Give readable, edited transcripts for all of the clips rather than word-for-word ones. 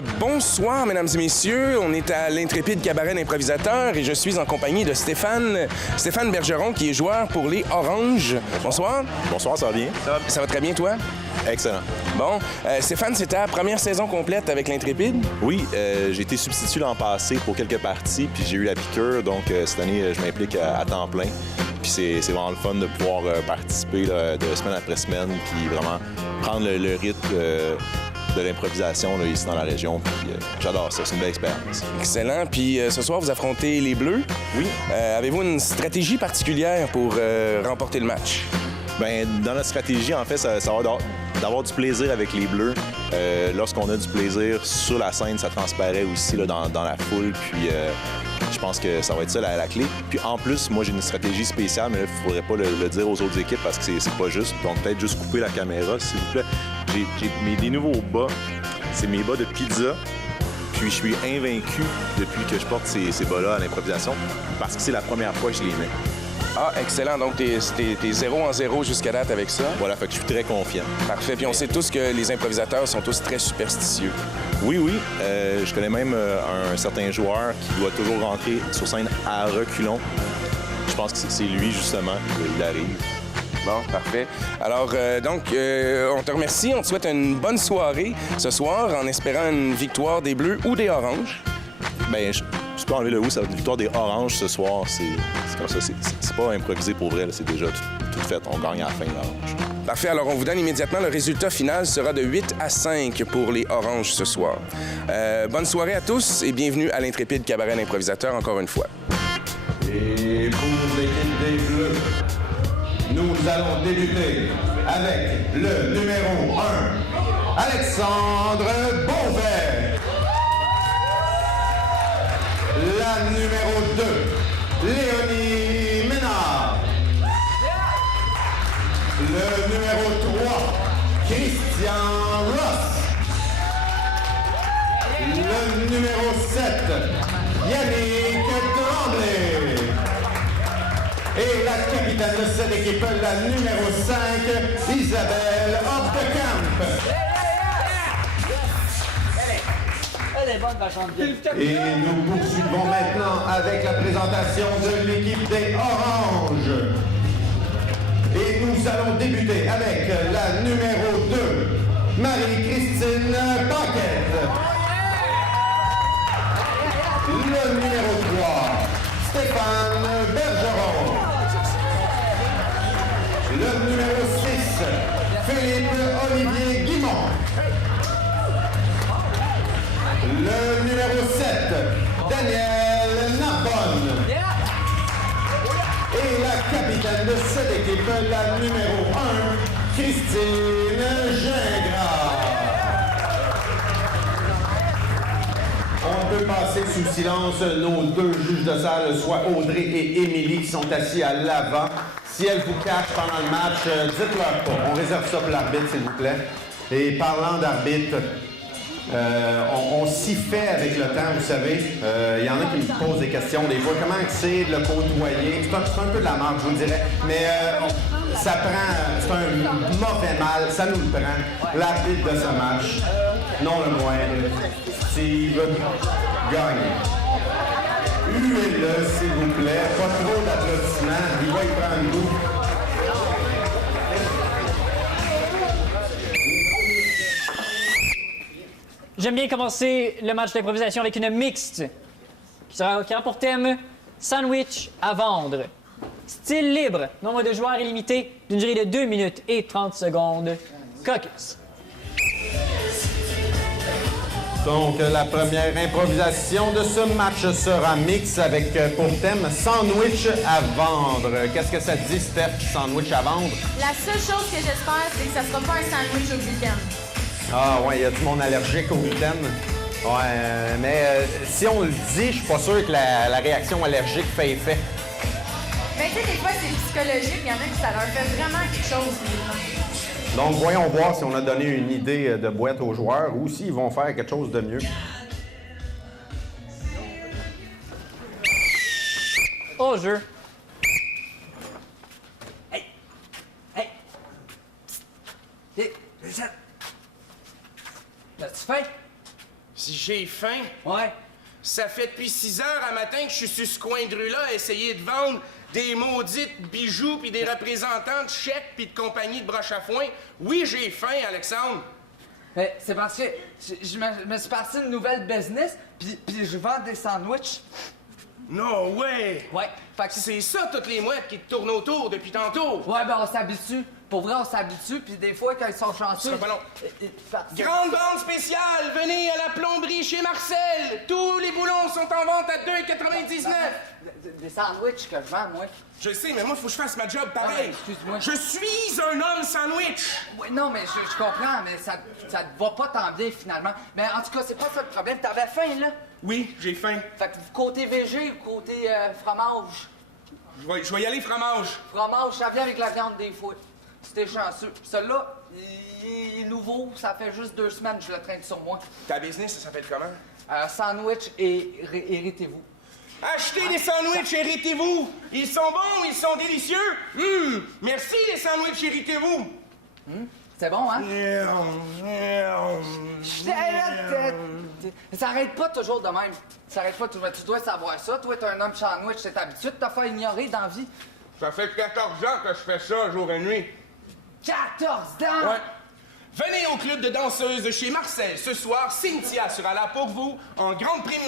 bonsoir, mesdames et messieurs. On est à l'Intrépide Cabaret d'improvisateurs et je suis en compagnie de Stéphane Bergeron, qui est joueur pour les Oranges. Bonsoir. Bonsoir, ça va bien? Ça va très bien, toi? Excellent. Bon, Stéphane, c'est ta première saison complète avec l'Intrépide? Oui, j'ai été substitut l'an passé pour quelques parties, puis j'ai eu la piqûre, donc cette année, je m'implique à temps plein. Puis c'est vraiment le fun de pouvoir participer là, de semaine après semaine, puis vraiment prendre le rythme de l'improvisation là, ici dans la région. Puis j'adore ça, c'est une belle expérience. Excellent. Puis ce soir, vous affrontez les Bleus. Oui. Avez-vous une stratégie particulière pour remporter le match? Bien, dans notre stratégie, en fait, ça va d'avoir du plaisir avec les Bleus. Lorsqu'on a du plaisir sur la scène, ça transparaît aussi là, dans la foule. Puis je pense que ça va être ça la clé. Puis en plus, moi, j'ai une stratégie spéciale, mais là, il ne faudrait pas le dire aux autres équipes parce que c'est pas juste. Donc peut-être juste couper la caméra, s'il vous plaît. J'ai des nouveaux bas. C'est mes bas de pizza. Puis je suis invaincu depuis que je porte ces bas-là à l'improvisation parce que c'est la première fois que je les mets. Ah, excellent. Donc, t'es 0-0 jusqu'à date avec ça. Voilà, fait que je suis très confiant. Parfait. Puis on sait tous que les improvisateurs sont tous très superstitieux. Oui. Je connais même un certain joueur qui doit toujours rentrer sur scène à reculons. Je pense que c'est lui, justement, qu'il arrive. Bon, parfait. Alors, on te remercie. On te souhaite une bonne soirée ce soir en espérant une victoire des Bleus ou des Oranges. Bien, je peux enlever le ou, ça va être une victoire des Oranges ce soir. C'est comme ça. C'est pas improvisé pour vrai, là. C'est déjà tout fait. On gagne à la fin, l'Orange. Parfait. Alors, on vous donne immédiatement le résultat final sera de 8-5 pour les Oranges ce soir. Bonne soirée à tous et bienvenue à l'Intrépide Cabaret d'improvisateurs encore une fois. Et pour l'équipe des Bleus, nous allons débuter avec le numéro 1, Alexandre Beauvais. La numéro 2, Léonie Ménard. Le numéro 3, Christian Ross. Le numéro 7, Yannick Tremblay. Et la capitaine de cette équipe, la numéro 5, Isabelle Hoptekamp. Et nous poursuivons maintenant avec la présentation de l'équipe des Oranges. Et nous allons débuter avec la numéro 2, Marie-Christine Paquette. Le numéro 3, Stéphane Bergeron. Le numéro 6, Philippe-Olivier Guimond. Le numéro 7, Daniel Narbonne. Et la capitaine de cette équipe, la numéro 1, Christine Gingras. On peut passer sous silence nos deux juges de salle, soit Audrey et Émilie, qui sont assis à l'avant. Si elles vous cachent pendant le match, dites-leur pas. On réserve ça pour l'arbitre, s'il vous plaît. Et parlant d'arbitre, on s'y fait avec le temps, vous savez. Il y en a qui me posent des questions des fois. Comment c'est de le côtoyer? C'est un peu de la merde, je vous le dirais. Mais ça prend... C'est un mauvais mal. Ça nous le prend. L'arbitre de ce match, non le moindre, s'il veut gagner. Huez-le, s'il vous plaît. Pas trop d'applaudissements. Il va y prendre un goût. J'aime bien commencer le match d'improvisation avec une mixte qui aura pour thème sandwich à vendre. Style libre, nombre de joueurs illimité, d'une durée de 2 minutes et 30 secondes. Caucus. Donc, la première improvisation de ce match sera mix avec pour thème sandwich à vendre. Qu'est-ce que ça te dit, Steph, sandwich à vendre? La seule chose que j'espère, c'est que ça sera pas un sandwich au gluten. Ah ouais, il y a du monde allergique au gluten. Ouais, mais si on le dit, je suis pas sûr que la réaction allergique fait effet. Ben, tu sais, des fois, c'est psychologique. Il y en a qui ça leur fait vraiment quelque chose. Donc, voyons voir si on a donné une idée de boîte aux joueurs ou s'ils vont faire quelque chose de mieux. Au jeu. Hey! Hey! Psst! Hey, Richard! L'as-tu faim? Si j'ai faim, Ouais. ça fait depuis 6 heures à matin que je suis sur ce coin de rue-là à essayer de vendre des maudites bijoux puis des représentants de chèques puis de compagnies de broche à foin. Oui, j'ai faim, Alexandre. C'est parce que je me suis parti une nouvelle business, puis je vends des sandwichs. No way! Ouais. Fait que C'est ça, toutes les mouettes qui te tournent autour depuis tantôt. Ouais, ben on s'habitue. Pour vrai, on s'habitue, puis des fois, quand ils sont chanceux... Ça sera pas long. parce que- Grande vente spéciale! Venez à la plomberie chez Marcel! Tous les boulons sont en vente à 2,99! Des sandwichs que je vends, moi. Je sais, mais moi, faut que je fasse ma job pareil. Ah, excuse-moi. Je suis un homme sandwich! Ouais, non, mais je comprends, mais ça te va pas tant bien, finalement. Mais en tout cas, c'est pas ça le problème. T'avais faim, là? Oui, j'ai faim. Fait que côté VG ou côté fromage? Je vais y aller fromage. Fromage, ça vient avec la viande des fois. C'était chanceux. Celui-là, il est nouveau, ça fait juste 2 semaines que je le traîne sur moi. Ta business, ça s'appelle comment? Sandwich et héritez-vous. Achetez des sandwichs, héritez-vous! Ils sont bons, ils sont délicieux! Merci les sandwichs, héritez-vous! C'est bon, hein? Ça arrête pas toujours de même. Ça arrête pas toujours. Tu dois savoir ça. Toi, t'es un homme sandwich, t'es habitué de te faire ignorer dans la vie. Ça fait 14 ans que je fais ça, jour et nuit. 14 ans! Ouais. Venez au club de danseuses chez Marcel. Ce soir, Cynthia sera là pour vous, en grande prime...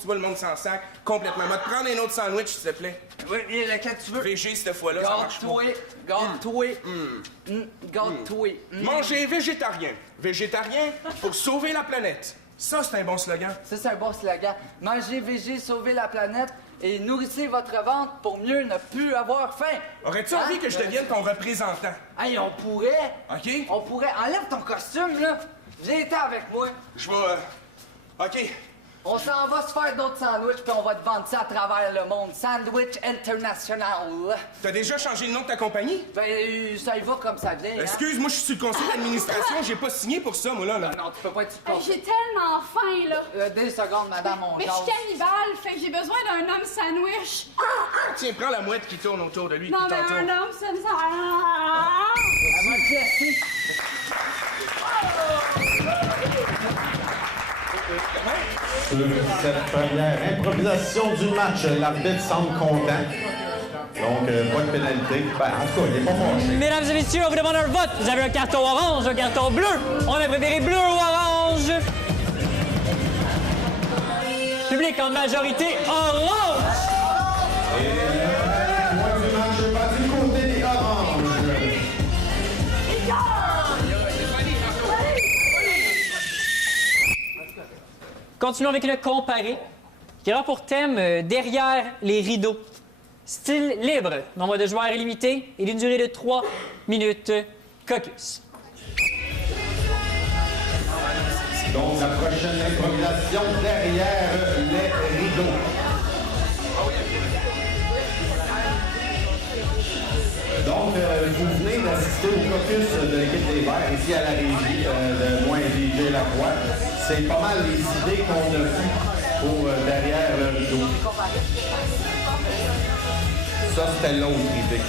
Tu vois le monde sans sac, complètement. Va te prendre un autre sandwich, s'il te plaît. Oui, et lequel tu veux? VG, cette fois-là, ça marche pas. Garde-toi. Garde-toi. Mangez végétarien. Végétarien pour sauver la planète. Ça, c'est un bon slogan. Ça, c'est un bon slogan. Mangez VG, sauvez la planète et nourrissez votre ventre pour mieux ne plus avoir faim. Aurais-tu envie que je devienne ton représentant? Hey, on pourrait. OK? On pourrait. Enlève ton costume, là. Viens-t'en avec moi. Je vais... OK. On s'en va se faire d'autres sandwichs puis on va te vendre ça à travers le monde. Sandwich International. T'as déjà changé le nom de ta compagnie? Ben, ça y va comme ça vient. Hein? Excuse, moi, je suis sur le conseil d'administration. J'ai pas signé pour ça, moi, là. Non, non, tu peux pas être Hey, j'ai tellement faim, là. 2 secondes, madame, on Mais je jase. suis cannibale, fait que j'ai besoin d'un homme sandwich. Tiens, prends la mouette qui tourne autour de lui. Non, puis mais t'entoure. un homme sandwich. Elle m'a piécé. Sur cette première improvisation du match, l'arbitre semble content. Donc, pas de pénalité. Ben, en tout cas, il n'est pas fâché. Mesdames et messieurs, on vous demande un vote. Vous avez un carton orange, un carton bleu. On a préféré bleu ou orange? Public en majorité orange. Et le point du match va du côté des oranges. Continuons avec le comparé, qui aura pour thème derrière les rideaux. Style libre, nombre de joueurs illimité et d'une durée de 3 minutes. Caucus. Donc, la prochaine improvisation derrière les rideaux. Donc, vous venez d'assister au caucus de l'équipe des Verts ici à la régie de moi et DJ Lacroix. C'est pas mal les idées qu'on a vues pour derrière le rideau. Ça, c'était l'autre idée.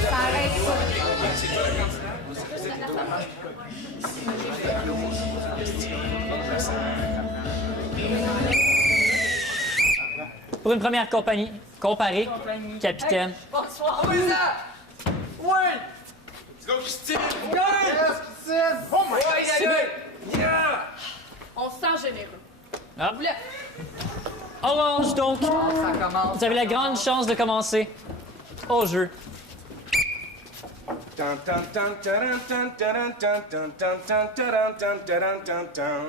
Ça arrête ça. Pour une première compagnie, comparée, capitaine. Bonsoir. Oui, ça. Oui. Let's go, Christine! On se sent généreux. Ah. Orange, donc. Ça commence. Vous avez la grande chance de commencer au jeu. Tan, tan, tan, taran, tan, taran, tan, tan, tan, tan, taran, tan, taran, tan, tan.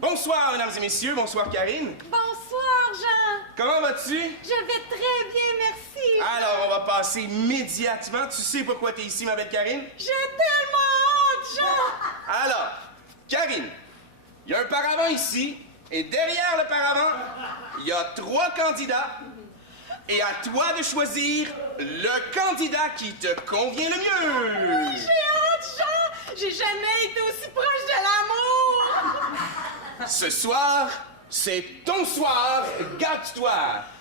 Bonsoir, mesdames et messieurs. Bonsoir, Karine. Bonsoir, Jean. Comment vas-tu? Je vais très bien, merci. Alors, on va passer immédiatement. Tu sais pourquoi tu es ici, ma belle Karine? J'ai tellement hâte, Jean. Alors, Karine, il y a un paravent ici, et derrière le paravent, il y a 3 candidats. Et à toi de choisir le candidat qui te convient le mieux. J'ai hâte, Jean. J'ai jamais été aussi proche de l'amour. Ce soir, c'est ton soir, gâte-toi.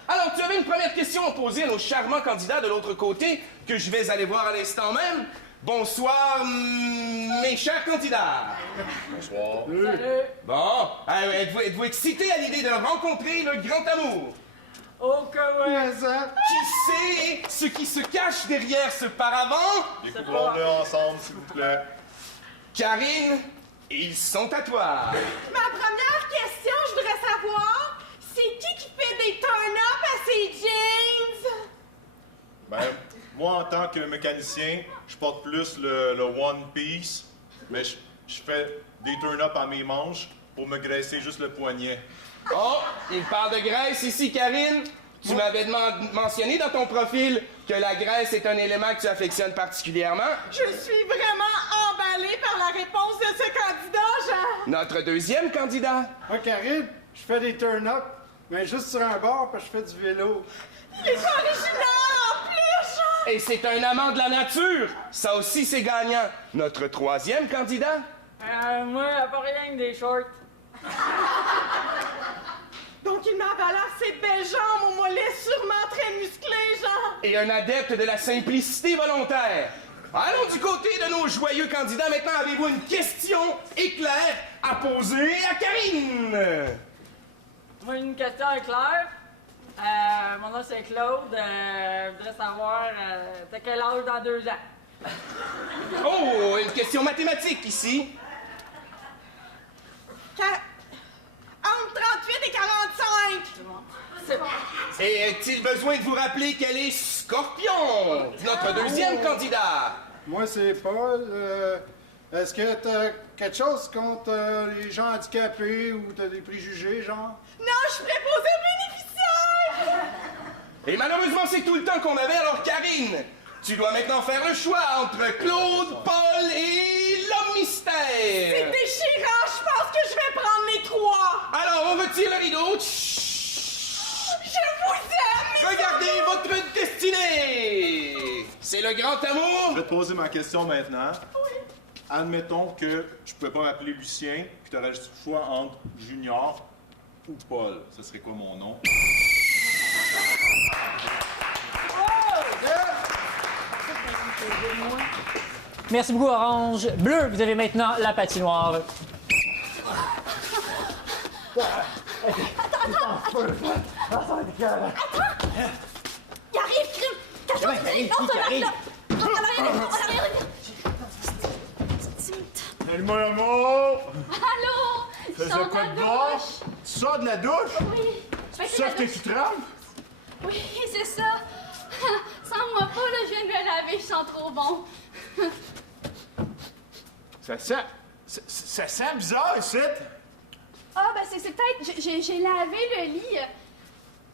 Alors, tu avais une première question à poser à nos charmants candidats de l'autre côté, que je vais aller voir à l'instant même. Bonsoir, mes chers candidats. Bonsoir. Salut! Bon, êtes-vous excité à l'idée de rencontrer le grand amour? Oh que ouais! Qui sait ce qui se cache derrière ce paravent? Découvrons-le ensemble, s'il vous plaît. Karine, ils sont à toi. Ma première question, je voudrais savoir, c'est qui fait des turn-up à ses jeans? Ben, moi, en tant que mécanicien, je porte plus le One Piece, mais je fais des turn-up à mes manches pour me graisser juste le poignet. Oh, il parle de graisse ici, Karine. Tu m'avais mentionné dans ton profil que la graisse est un élément que tu affectionnes particulièrement. Je suis vraiment emballée par la réponse de ce candidat, Jean. Notre deuxième candidat. Moi, Karine, je fais des turn-up, mais juste sur un bord parce que je fais du vélo. Il est original en plus, Jean. Et c'est un amant de la nature. Ça aussi, c'est gagnant. Notre troisième candidat. Moi, à part rien que des shorts. Donc il m'a valeur ses belles jambes, au mollet sûrement très musclé, Jean. Et un adepte de la simplicité volontaire. Allons du côté de nos joyeux candidats. Maintenant, avez-vous une question éclair à poser à Karine? Moi, une question est claire. Mon nom, c'est Claude. Je voudrais savoir, t'as quel âge dans 2 ans? Oh, une question mathématique ici. Entre 38 et 45. C'est bon. Et est-il besoin de vous rappeler qu'elle est Scorpion, notre deuxième candidat? Moi, c'est Paul. Est-ce que t'as quelque chose contre les gens handicapés ou t'as des préjugés, genre? Non, je suis préposée aux bénéficiaires. Et malheureusement, c'est tout le temps qu'on avait, alors Karine, tu dois maintenant faire le choix entre Claude, Paul et l'homme mystère. C'est déchirant, je pense que je vais prendre les 3. Alors, on retire le rideau. Je vous aime. Regardez votre destinée. C'est le grand amour. Je vais te poser ma question maintenant. Admettons que je peux pas m'appeler Lucien, puis tu aurais le choix entre Junior ou Paul. Ce serait quoi mon nom? Merci beaucoup, Orange. Bleu, vous avez maintenant la patinoire. Il arrive, crime. Cache-toi, Salut-moi, l'amour! Allô? Faisais quoi de bon? Tu sors de la douche? Oui. Tu sors que tu trembles? Oui, c'est ça. Sens-moi pas, là, je viens de me laver, je sens trop bon. Ça sent bizarre, ici. Ah, ben c'est peut-être... J'ai lavé le lit,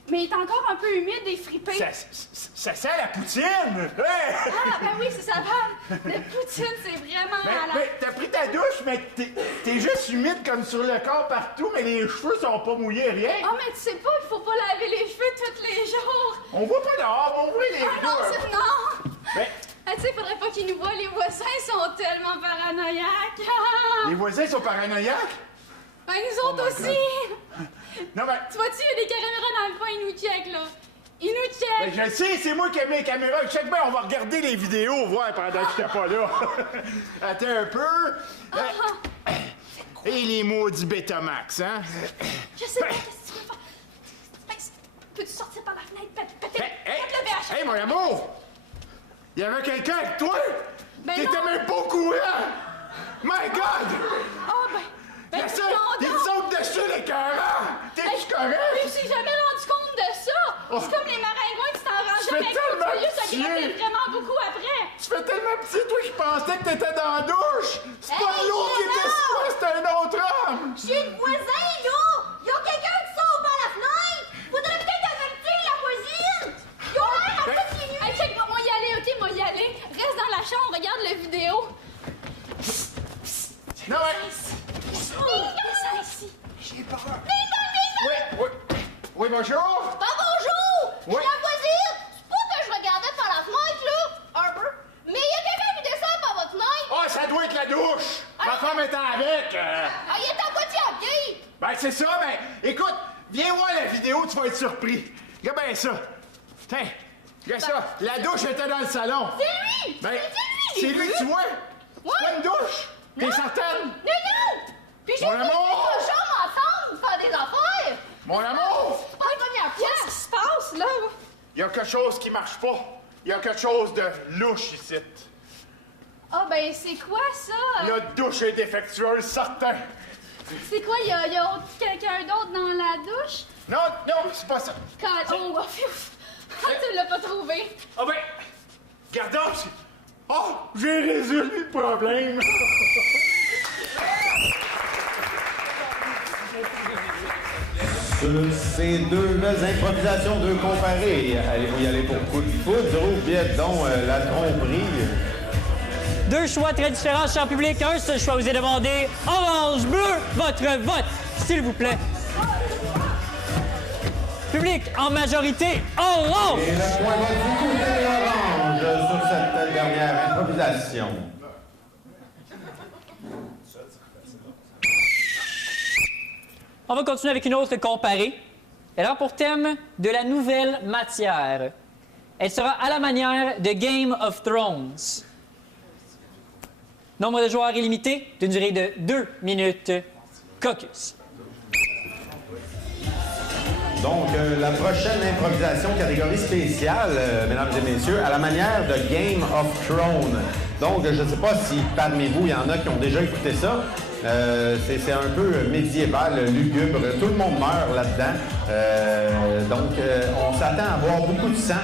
mais il est encore un peu humide et fripé. Ça sent la poutine! Hey! Ah, ben oui, c'est ça va. La poutine, c'est vraiment malade. Mais t'as pris ta douche, mais t'es juste humide comme sur le corps partout, mais les cheveux sont pas mouillés, rien. Ah, mais tu sais pas qu'il faut pas laver les cheveux tous les jours. On voit pas dehors, on voit les Ah non, c'est... Non! Mais Ah, tu sais, faudrait pas qu'ils nous voient, les voisins sont tellement paranoïaques. les voisins sont paranoïaques? Ben, nous autres aussi. Non, mais... Tu vois-tu, il y a des caméras dans le coin, ils nous checkent, là. Ils nous checkent. Ben, je sais, c'est moi qui ai mis les caméras. Check bien, on va regarder les vidéos, voir pendant que j'étais pas là. Attends un peu. Et les maudits Betamax, hein? Je sais pas, qu'est-ce que tu veux faire? Ben, peux-tu sortir par la fenêtre? Peut-être le VHS. Hey, mon amour! Il y avait quelqu'un avec toi? Ben T'étais non. même pas au courant! My God! Ah, ben, La seule, non, des non. autres de chez les carrants! T'es-tu Mais je correct? me suis jamais rendu compte de ça. C'est comme les maringouins, tu t'en rends Tu fais jamais compte. tellement Tu juste pitié. regretter vraiment beaucoup après. Tu fais tellement petit, toi, que je pensais que t'étais dans la douche! C'est pas Hey, de l'eau qui non. était sur toi, c'était un autre homme! Chez le voisin, là! Y'a quelqu'un qui sort par la fenêtre! Faudrait peut-être avertir la voisine! Yo, hey, check, moi y aller, ok, moi y aller. Reste dans la chambre, regarde la vidéo. Non, ouais! Descends ici. J'ai peur! Ding dong, ding dong! Oui, bonjour! Pas bonjour! Oui. Je suis la voisine! C'est pas que je regardais par la fenêtre, là! Un peu. Mais y a quelqu'un qui descend par votre fenêtre! Ah, ça doit être la douche! Ma femme était avec! Ah, il est à moitié habillé! Ben, c'est ça, mais écoute, viens voir la vidéo, tu vas être surpris. Regarde bien ça. Tiens, regarde ça. La douche était dans le salon. C'est lui! Ben, C'est lui! C'est lui que tu vois? C'est pas une douche? T'es certaine? Non! Puis j'ai Mon vu les amour! cochons ensemble faire des affaires! Mon amour! C'est pas la première fois! Qu'est-ce qui se passe, là? Il y a quelque chose qui marche pas. Il y a quelque chose de louche ici. Ah, ben, c'est quoi ça? Notre douche est défectueuse, certain. C'est quoi? Y a quelqu'un d'autre dans la douche? Non, non, c'est pas ça. Oh, tu l'as pas trouvé. Ah ben, Gardons! Oh, j'ai résolu le problème! Sur ces deux belles improvisations, deux comparés, allez-vous y aller pour coup de foudre ou bien donc la tromperie? Deux choix très différents, cher public. Un seul choix vous est demandé. Orange, bleu, votre vote, s'il vous plaît. Public, en majorité, orange! Et le point va du côté orange sur cette dernière improvisation. On va continuer avec une autre comparée. Elle aura pour thème de la nouvelle matière. Elle sera à la manière de Game of Thrones. Nombre de joueurs illimité, d'une durée de 2 minutes. Caucus. Donc, la prochaine improvisation catégorie spéciale, mesdames et messieurs, à la manière de Game of Thrones. Donc, je ne sais pas si parmi vous, il y en a qui ont déjà écouté ça. C'est un peu médiéval, lugubre. Tout le monde meurt là-dedans. On s'attend à voir beaucoup de sang.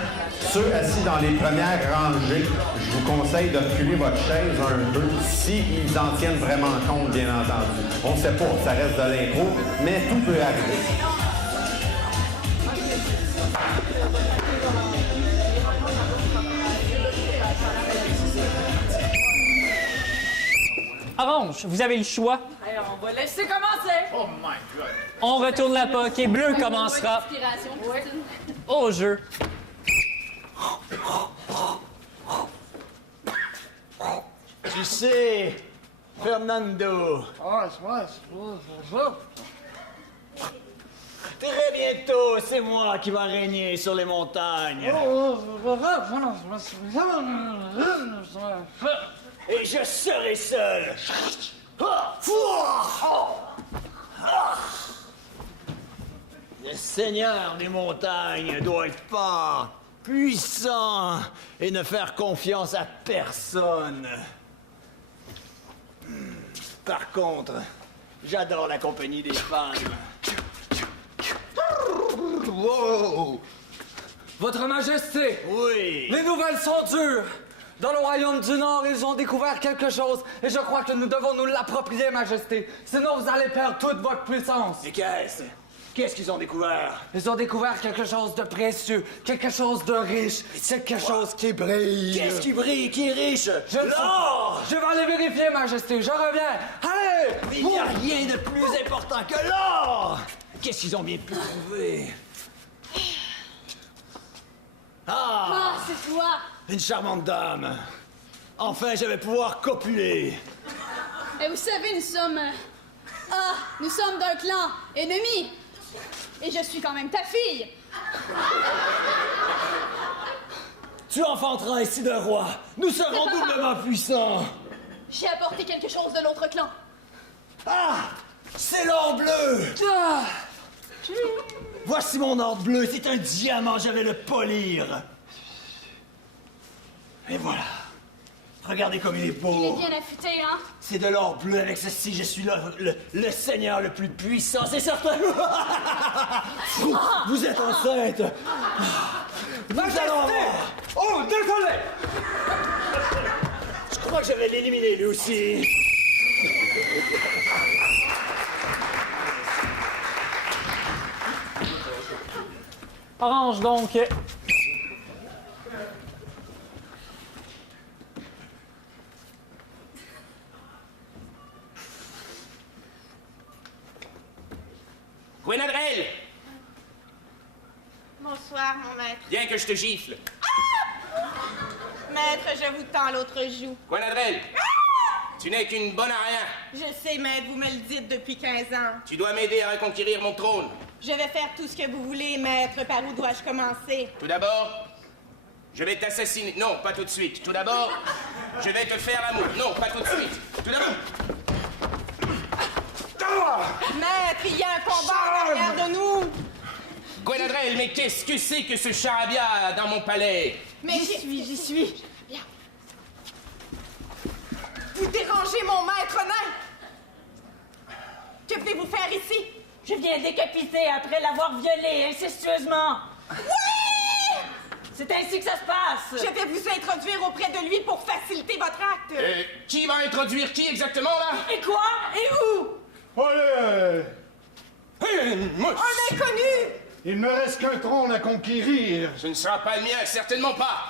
Ceux assis dans les premières rangées, je vous conseille de reculer votre chaise un peu, s'ils en tiennent vraiment compte, bien entendu. On ne sait pas, ça reste de l'impro, mais tout peut arriver. Orange, vous avez le choix. Hey, on va laisser commencer. Oh my God! On retourne la POC et bleu commencera Inspiration, Christine. au jeu. Tu sais, Fernando, très bientôt, c'est moi qui va régner sur les montagnes. Et je serai seul. Le seigneur des montagnes doit être fort, puissant et ne faire confiance à personne. Par contre, j'adore la compagnie des femmes. Wow! Votre Majesté! Oui! Les nouvelles sont dures! Dans le royaume du Nord, ils ont découvert quelque chose et je crois que nous devons nous l'approprier, Majesté. Sinon, vous allez perdre toute votre puissance. Et qu'est-ce qu'ils ont découvert? Ils ont découvert quelque chose de précieux, quelque chose de riche, quelque chose qui brille. Qu'est-ce qui brille? Qui est riche? L'or! Je vais aller vérifier, Majesté. Je reviens. Allez! Mais il n'y a rien de plus important que l'or! Qu'est-ce qu'ils ont bien pu trouver? Ah, c'est toi! Une charmante dame. Enfin, je vais pouvoir copuler. Et vous savez, nous sommes d'un clan ennemi. Et je suis quand même ta fille. Tu enfanteras ici d'un roi. Nous serons doublement puissants. J'ai apporté quelque chose de l'autre clan. Ah! C'est l'or bleu! Ah! Voici mon or bleu. C'est un diamant. Je vais le polir. Et voilà. Regardez comme il est Il est beau. bien affûté, hein? C'est de l'or bleu. Avec ceci, je suis le seigneur le plus puissant. C'est certain. Vous êtes enceinte. Nous allons voir. Oh, désolé! Je crois que je vais l'éliminer, lui aussi. Orange, donc. Gwenadrel, Bonsoir, mon maître. viens que je te gifle. Maître, je vous tends l'autre joue. Gwenadrel, tu n'es qu'une bonne à rien. Je sais, maître, vous me le dites depuis 15 ans. Tu dois m'aider à reconquérir mon trône. Je vais faire tout ce que vous voulez, maître. Par où dois-je commencer? Tout d'abord, Je vais t'assassiner. Non, pas tout de suite. Tout d'abord, je vais te faire l'amour. Non, pas tout de suite. Tout d'abord... Maître, il y a un combat en arrière de nous! Gwenadrel, mais qu'est-ce que c'est que ce charabia dans mon palais? Mais j'y suis. Viens. Vous dérangez mon maître nain! Que venez-vous faire ici? Je viens décapiter après l'avoir violée incestueusement. Oui! C'est ainsi que ça se passe. Je vais vous introduire auprès de lui pour faciliter votre acte. Qui va introduire qui exactement, là? Et quoi? Et où? Allez! Mousse! Un inconnu! Il ne me reste qu'un trône à conquérir. Ce ne sera pas le mien, certainement pas.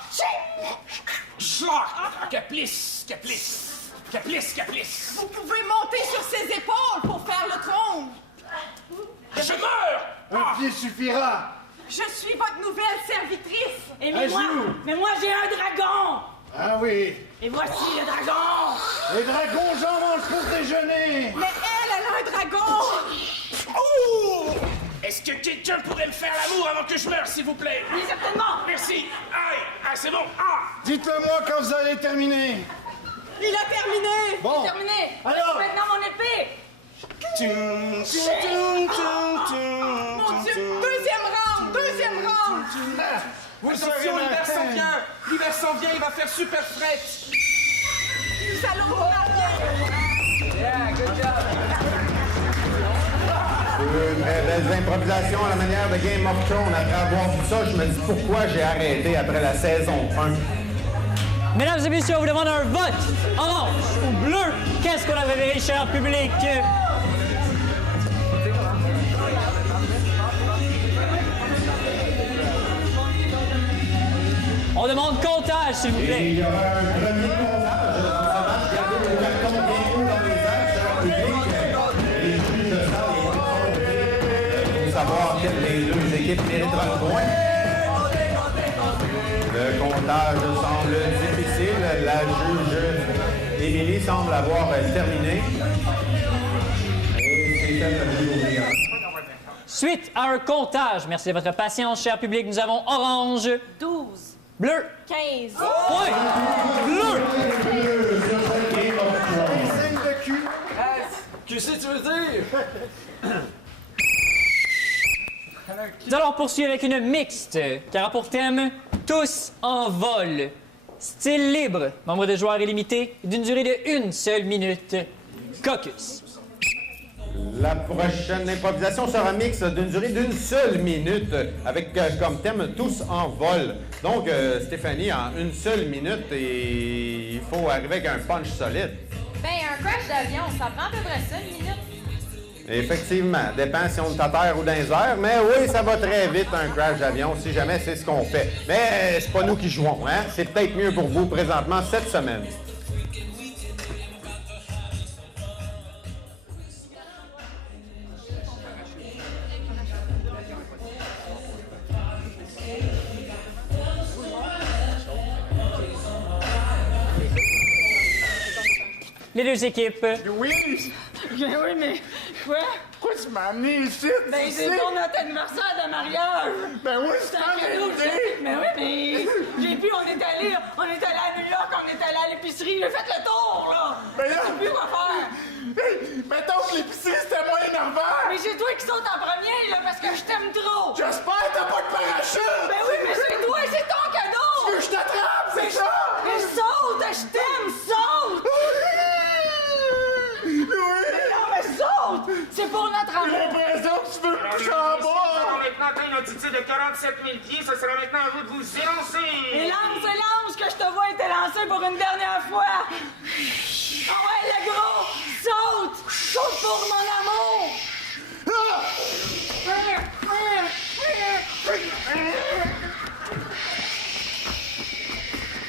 Caplice, caplice, caplice, caplice. Vous pouvez monter sur ses épaules pour faire le trône. Je meurs! Un pied suffira. Je suis votre nouvelle servitrice. Et Un genou. mais moi j'ai un dragon. Ah oui. Et voici le dragon. Les dragons, j'en mange pour déjeuner. Mais elle a un dragon. Oh! Est-ce que quelqu'un pourrait me faire l'amour avant que je meure, s'il vous plaît? Oui, certainement. Merci. Aïe! Ah, c'est bon. Ah! Dites-le-moi quand vous allez terminer. Il a terminé. Bon. Terminé. Alors. Maintenant mon épée. Mon Dieu, deuxième round. Vous attention, l'hiver s'en vient. L'hiver s'en vient, il va faire super fret. Nous allons vous marier. Deux très belles improvisations à la manière de Game of Thrones. Après avoir vu ça, je me dis pourquoi j'ai arrêté après la saison 1. Mesdames et messieurs, on vous demande un vote orange ou bleu. Qu'est-ce qu'on a révélé, cher public? On demande comptage, s'il vous Et plaît. il y aura un premier comptage dans ce match. Gardez vos cartons bien haut dans les airs, cher public. Les juges de salle vont savoir quelles les deux équipes mériteront le point. Le comptage semble difficile. La juge Émilie semble avoir terminé. Et c'est elle la juge obligatoire. Suite à un comptage, merci de votre patience, cher public, nous avons orange, 12. bleu, 15. point, bleu. Signe de cul. Qu'est-ce que tu veux dire? Nous allons poursuivre avec une mixte qui aura pour thème Tous en vol. Style libre, nombre de joueurs illimité, d'une durée de 1 seule minute. Caucus. La prochaine improvisation sera mixte d'une durée d'une seule minute avec comme thème tous en vol. Donc, Stéphanie, en une seule minute, il faut arriver avec un punch solide. Ben, un crash d'avion, ça prend à peu près ça, une minute. Effectivement, dépend si on est à terre ou dans les airs, mais oui, ça va très vite un crash d'avion si jamais c'est ce qu'on fait. Mais c'est pas nous qui jouons, hein? C'est peut-être mieux pour vous présentement cette semaine. Les deux équipes. Oui! Oui, mais quoi? Pourquoi tu m'as amené ici? Ben, c'est ton notre anniversaire de mariage. Ben oui, c'est un pas cadeau. l'idée! Mais oui, mais j'ai pu, on est allé à New York, on est allé à l'épicerie, j'ai fait le tour, là. Ben là- Je sais plus quoi faire. Hey, mettons que l'épicerie, c'était moins énervant! Mais c'est toi qui saute en premier, là, parce que je t'aime trop. J'espère que t'as pas de parachute! Ben oui, mais c'est toi, c'est ton cadeau. Tu veux que je t'attrape, c'est ça? Mais saute, je t'aime, saute. Oui! Non, mais saute. C'est pour notre J'ai amour. l'impression que tu veux me coucher en bas! Maintenant atteint une altitude de 47 000 pieds, ce sera maintenant à vous de vous élancer! Et lance que je te vois être lancé pour une dernière fois. Ah ouais, le gros, saute. Saute pour mon amour.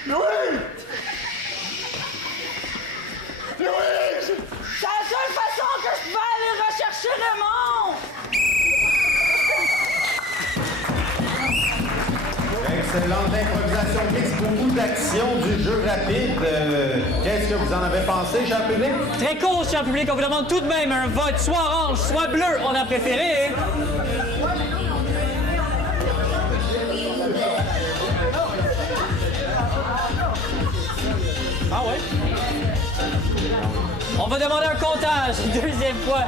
Louis! Louis! C'est la seule façon que je peux aller rechercher le monde. Excellente improvisation mixte, beaucoup d'action, du jeu rapide. Qu'est-ce que vous en avez pensé, cher public? Très court, cher public, on vous demande tout de même un vote, soit orange, soit bleu. On a préféré. demander un comptage, deuxième fois.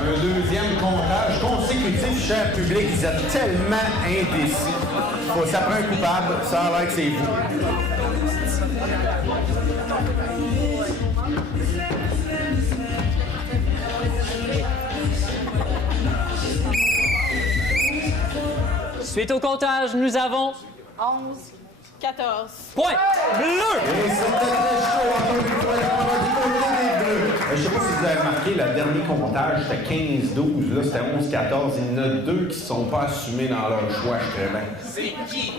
Un deuxième comptage consécutif, cher public. Vous êtes tellement indécis. Ça prend un coupable. Ça a l'air que c'est vous. Suite au comptage, nous avons 11, 14. point bleu. Et c'était très chaud encore une fois du côté des Bleus. Je sais pas si vous avez remarqué, le dernier comptage, c'était 15-12. Là, c'était 11-14. Il y en a deux qui ne sont pas assumés dans leur choix, je dirais bien. C'est qui?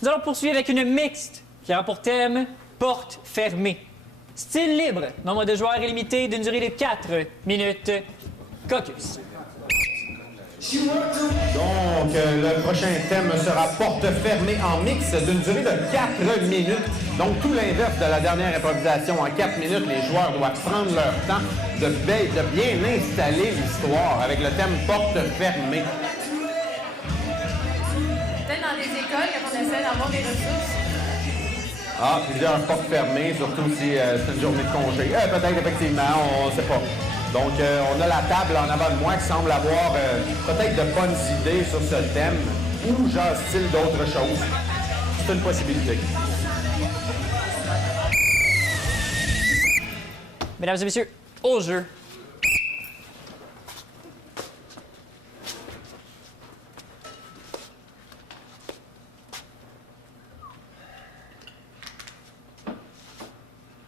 Nous allons poursuivre avec une mixte qui aura pour thème porte fermée. Style libre, nombre de joueurs illimité d'une durée de 4 minutes. Caucus. Donc, le prochain thème sera porte fermée en mix d'une durée de 4 minutes. Donc, tout l'inverse de la dernière improvisation. En 4 minutes, les joueurs doivent prendre leur temps de bien installer l'histoire avec le thème porte fermée. Peut-être dans les écoles, quand on essaie d'avoir des ressources. Ah, plusieurs portes fermées, surtout si c'est une journée de congé. Peut-être, effectivement, on ne sait pas. Donc, on a la table en avant de moi qui semble avoir peut-être de bonnes idées sur ce thème ou genre style d'autres choses. C'est une possibilité. Mesdames et messieurs, au jeu.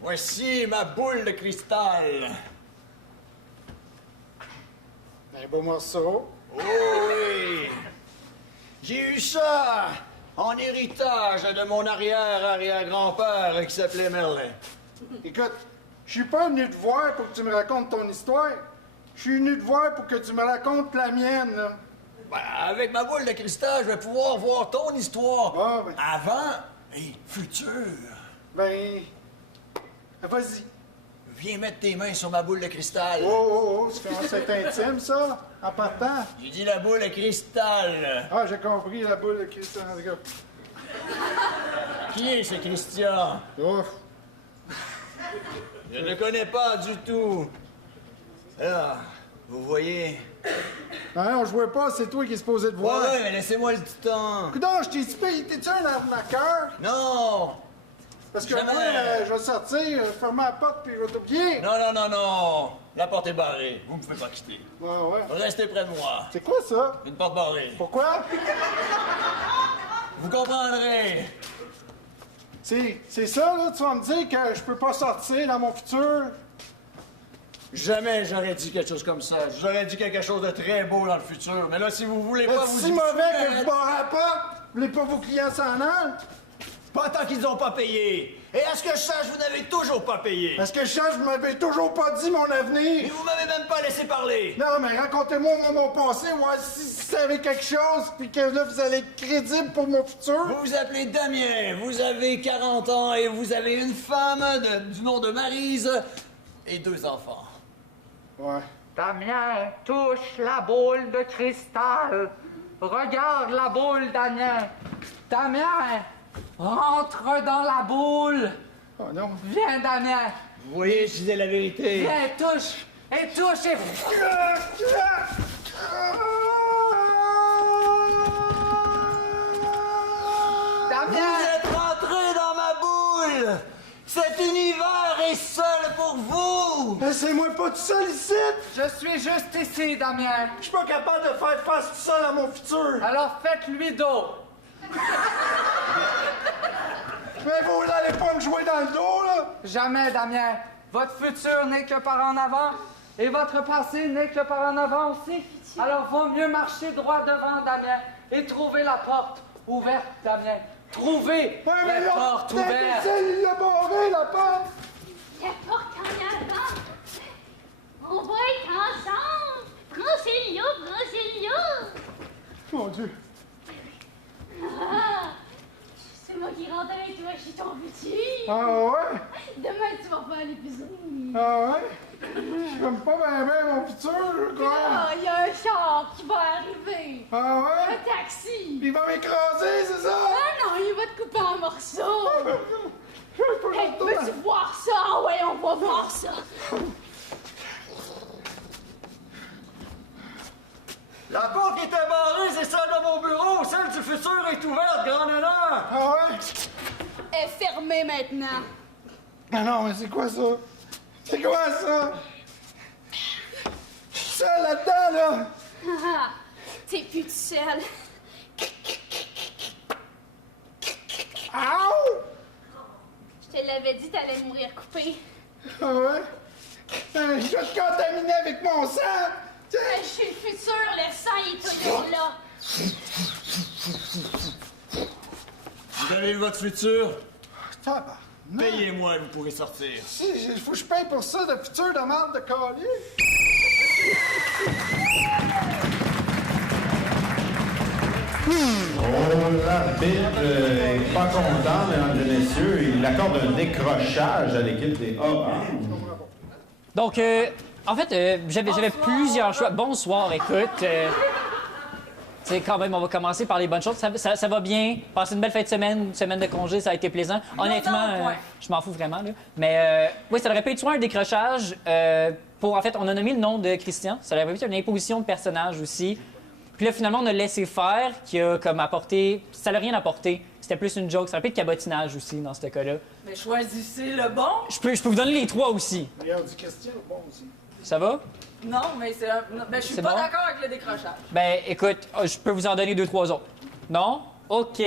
Voici ma boule de cristal. Un beau morceau. Oh oui! J'ai eu ça en héritage de mon arrière-arrière-grand-père qui s'appelait Merlin. Écoute, je suis pas venu te voir pour que tu me racontes ton histoire. Je suis venu te voir pour que tu me racontes la mienne, là. Ben, avec ma boule de cristal, je vais pouvoir voir ton histoire. Ah, ben. Avant et futur. Ben, vas-y. Viens mettre tes mains sur ma boule de cristal. Oh, ça commence à être intime, ça, en partant. J'ai dit la boule de cristal. Ah, j'ai compris, la boule de Christian. Qui est ce Christian? Ouf. Je ne le connais pas du tout. Alors, vous voyez? Non, je vois pas, c'est toi qui es supposé te voir. Ouais, mais laissez-moi le temps. Coudonc, je t'ai dit, t'es-tu un arnaqueur? Non! Parce que Jamais. moi, je vais sortir, fermer la porte, puis je vais t'oublier. Non. La porte est barrée. Vous ne pouvez pas quitter. Ouais. Restez près de moi. C'est quoi ça? Une porte barrée. Pourquoi? Vous comprendrez. C'est ça, là? Tu vas me dire que je peux pas sortir dans mon futur? Jamais j'aurais dit quelque chose comme ça. J'aurais dit quelque chose de très beau dans le futur. Mais là, si vous voulez pas vous... C'est si mauvais que vous barrez la porte? Vous voulez pas vos clients s'en aller? Pas tant qu'ils n'ont pas payé. Et à ce que je sache, vous n'avez toujours pas payé. Parce que je sache, vous m'avez toujours pas dit mon avenir. Et vous m'avez même pas laissé parler. Non, mais racontez-moi mon passé, voir si vous savez quelque chose, puis que là, vous allez être crédible pour mon futur. Vous vous appelez Damien, vous avez 40 ans et vous avez une femme du nom de Maryse et 2 enfants. Ouais. Damien, touche la boule de cristal. Regarde la boule, Damien. Damien, rentre dans la boule. Oh non. Viens, Damien. Vous voyez, je disais la vérité. Viens, touche. Et touche et... Damien! Vous êtes rentré dans ma boule. Cet univers est seul pour vous. Laissez-moi pas tout seul ici. Je suis juste ici, Damien. Je suis pas capable de faire face tout seul à mon futur. Alors faites-lui dos. Mais vous n'allez pas me jouer dans le dos, là. Jamais, Damien. Votre futur n'est que par en avant et votre passé n'est que par en avant aussi. Alors vaut mieux marcher droit devant, Damien, et trouver la porte ouverte, Damien. Trouvez la porte ouverte. Il l'a barré, la porte. La porte en avant. On va être ensemble. Concilio. Mon Dieu. Ah, c'est moi qui rentre avec toi chez ton petit. Ah ouais? Demain, tu vas faire l'épisode. Ah ouais? J'aime pas bien mon futur, je crois. Ah, il y a un char qui va arriver. Ah ouais? Un taxi. Il va m'écraser, c'est ça? Ah non, il va te couper en morceaux. Hey, veux-tu voir ça? Ah ouais, on va voir ça. La porte qui était barrée, c'est celle de mon bureau. Celle du futur est ouverte, grand honneur. Ah ouais? Elle est fermée maintenant. Ah non, mais c'est quoi ça? C'est quoi ça? Ça là-dedans, là? Ah, t'es plus tout seul. Ow! Je te l'avais dit, t'allais mourir coupé. Ah ouais? Je vais te contaminer avec mon sang! Je suis le futur, le sang il est toujours là. Vous avez vu votre futur? Tabarnak. Payez-moi et vous pourrez sortir. Il faut que je paye pour ça, de futur de merde de collier. Oh, l'arbitre est pas content, mesdames et messieurs. Il accorde un décrochage à l'équipe des A. Donc, en fait, j'avais plusieurs choix. Bonsoir, écoute. Tu sais, quand même, on va commencer par les bonnes choses. Ça va bien. Passer une belle fin de semaine, une semaine de congé, ça a été plaisant. Honnêtement, je m'en fous vraiment, là. Mais oui, ça aurait pu être soit un décrochage pour, en fait, on a nommé le nom de Christian. Ça aurait pu être une imposition de personnage aussi. Puis là, finalement, on a laissé faire, qui a comme apporté... Ça n'a rien apporté. C'était plus une joke. Ça aurait pu être cabotinage aussi, dans ce cas-là. Mais choisissez le bon. Je peux vous donner les trois aussi. Regarde, du question, bon aussi. Ça va? Non, mais c'est non, ben, je suis C'est pas bon? d'accord avec le décrochage. Ben, écoute, je peux vous en donner 2-3 autres. Non? OK.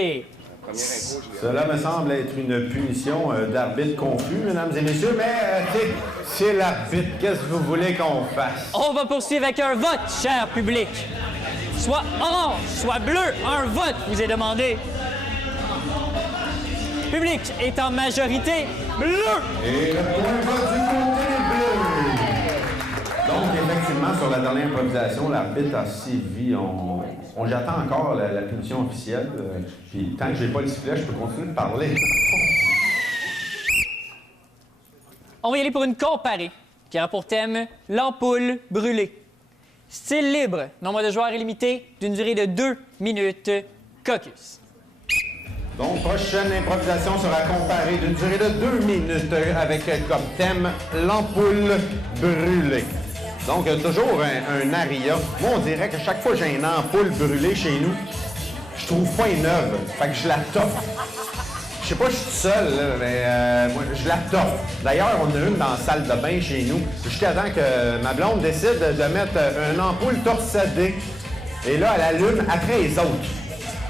Cela me semble être une punition d'arbitre confus, mesdames et messieurs, mais c'est l'arbitre. Qu'est-ce que vous voulez qu'on fasse? On va poursuivre avec un vote, cher public. Soit orange, soit bleu, un vote vous est demandé. Public est en majorité bleu. Et le point va du côté bleu. Donc, effectivement, sur la dernière improvisation, l'arbitre a sévi. J'attends encore la punition officielle. Puis tant que j'ai pas le sifflet, je peux continuer de parler. On va y aller pour une comparée qui a pour thème l'ampoule brûlée. Style libre, nombre de joueurs illimité, d'une durée de 2 minutes. Caucus. Donc, prochaine improvisation sera comparée d'une durée de 2 minutes avec comme thème l'ampoule brûlée. Donc, toujours un aria. Moi, on dirait que chaque fois que j'ai une ampoule brûlée chez nous, je trouve pas une neuve. Fait que je la toffe. Je sais pas, je suis tout seul, là, mais moi, je la toffe. D'ailleurs, on a une dans la salle de bain chez nous, jusqu'à temps que ma blonde décide de mettre une ampoule torsadée. Et là, elle allume après les autres.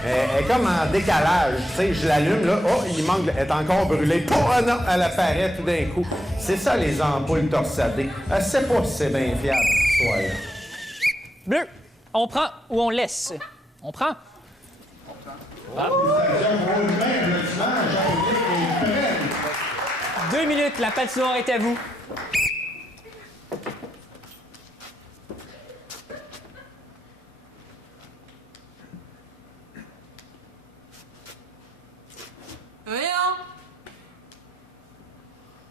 Elle est comme en décalage. Tu sais, je l'allume, là, oh, il manque, elle est encore brûlée. Oh non, elle apparaît tout d'un coup. C'est ça, les ampoules torsadées. Je sais pas si c'est bien fiable, cette histoire-là. Bleu, on prend ou on laisse? On prend. Ah. 2 minutes, la patinoire est à vous. Voyons!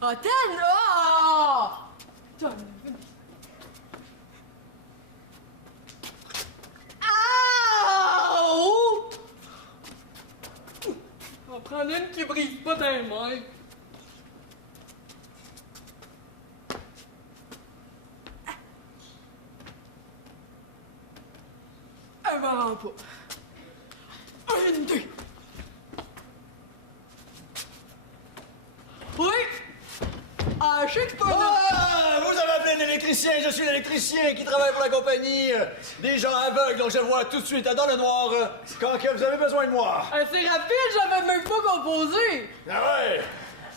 Attends, là! Aouh! On va prendre une qui brise pas dans les mains. Elle va rendre pas. Une, deux. Oui! Ah, je sais que pas... Ah, vous avez appelé un électricien, je suis l'électricien qui travaille pour la compagnie. Des gens aveugles, donc je vois tout de suite dans le noir quand que vous avez besoin de moi. C'est rapide, j'avais même pas composé! Ah ouais!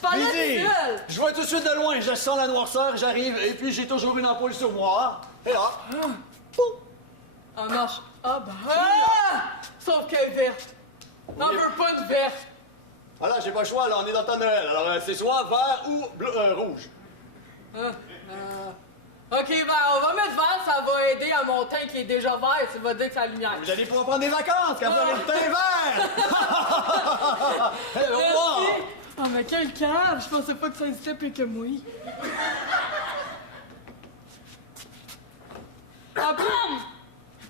Fallait Midi, tout seul. je vois tout de suite de loin, je sens la noirceur, j'arrive, et puis j'ai toujours une ampoule sur moi. Et là, Ah, marche. Ah, bah. Ah! Sauf qu'elle est verte. N'en veux pas de verte. ah là, j'ai pas le choix, là, on est dans le temps de Noël. Alors, c'est soit vert ou bleu, rouge. Ok, ben, on va mettre vert, ça va aider à mon teint qui est déjà vert, ça va dire que c'est la lumière. Vous allez pouvoir prendre des vacances quand vous avez le teint vert! Hey, au revoir! Merci. Ah, mais quel cave! Je pensais pas que ça existait plus que moi.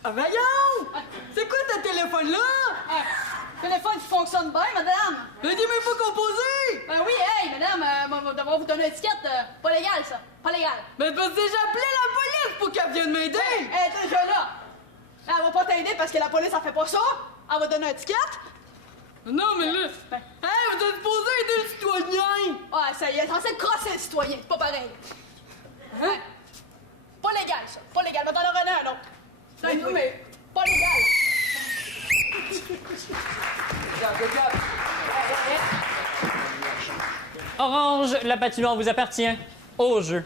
Ah, voyons! C'est quoi ta téléphone-là? Téléphone qui fonctionne bien, madame. Mais dis-moi pas composé! Ben oui, hey, madame. va vous donner une étiquette. Pas légal, ça. Pas légal. Mais parce que j'ai appelé la police pour qu'elle vienne m'aider! Elle est déjà là. Elle va pas t'aider parce que la police, elle fait pas ça. Elle va te donner une étiquette. Non, mais là... Hey, vous êtes supposé aider le citoyen! Ouais, ça y est, t'es censé crosser le citoyen. C'est pas pareil. Hein? Pas légal, ça. Pas légal. Va t'en donner un autre. Non, mais... Pas légal. Orange, la patinoire vous appartient. Au jeu.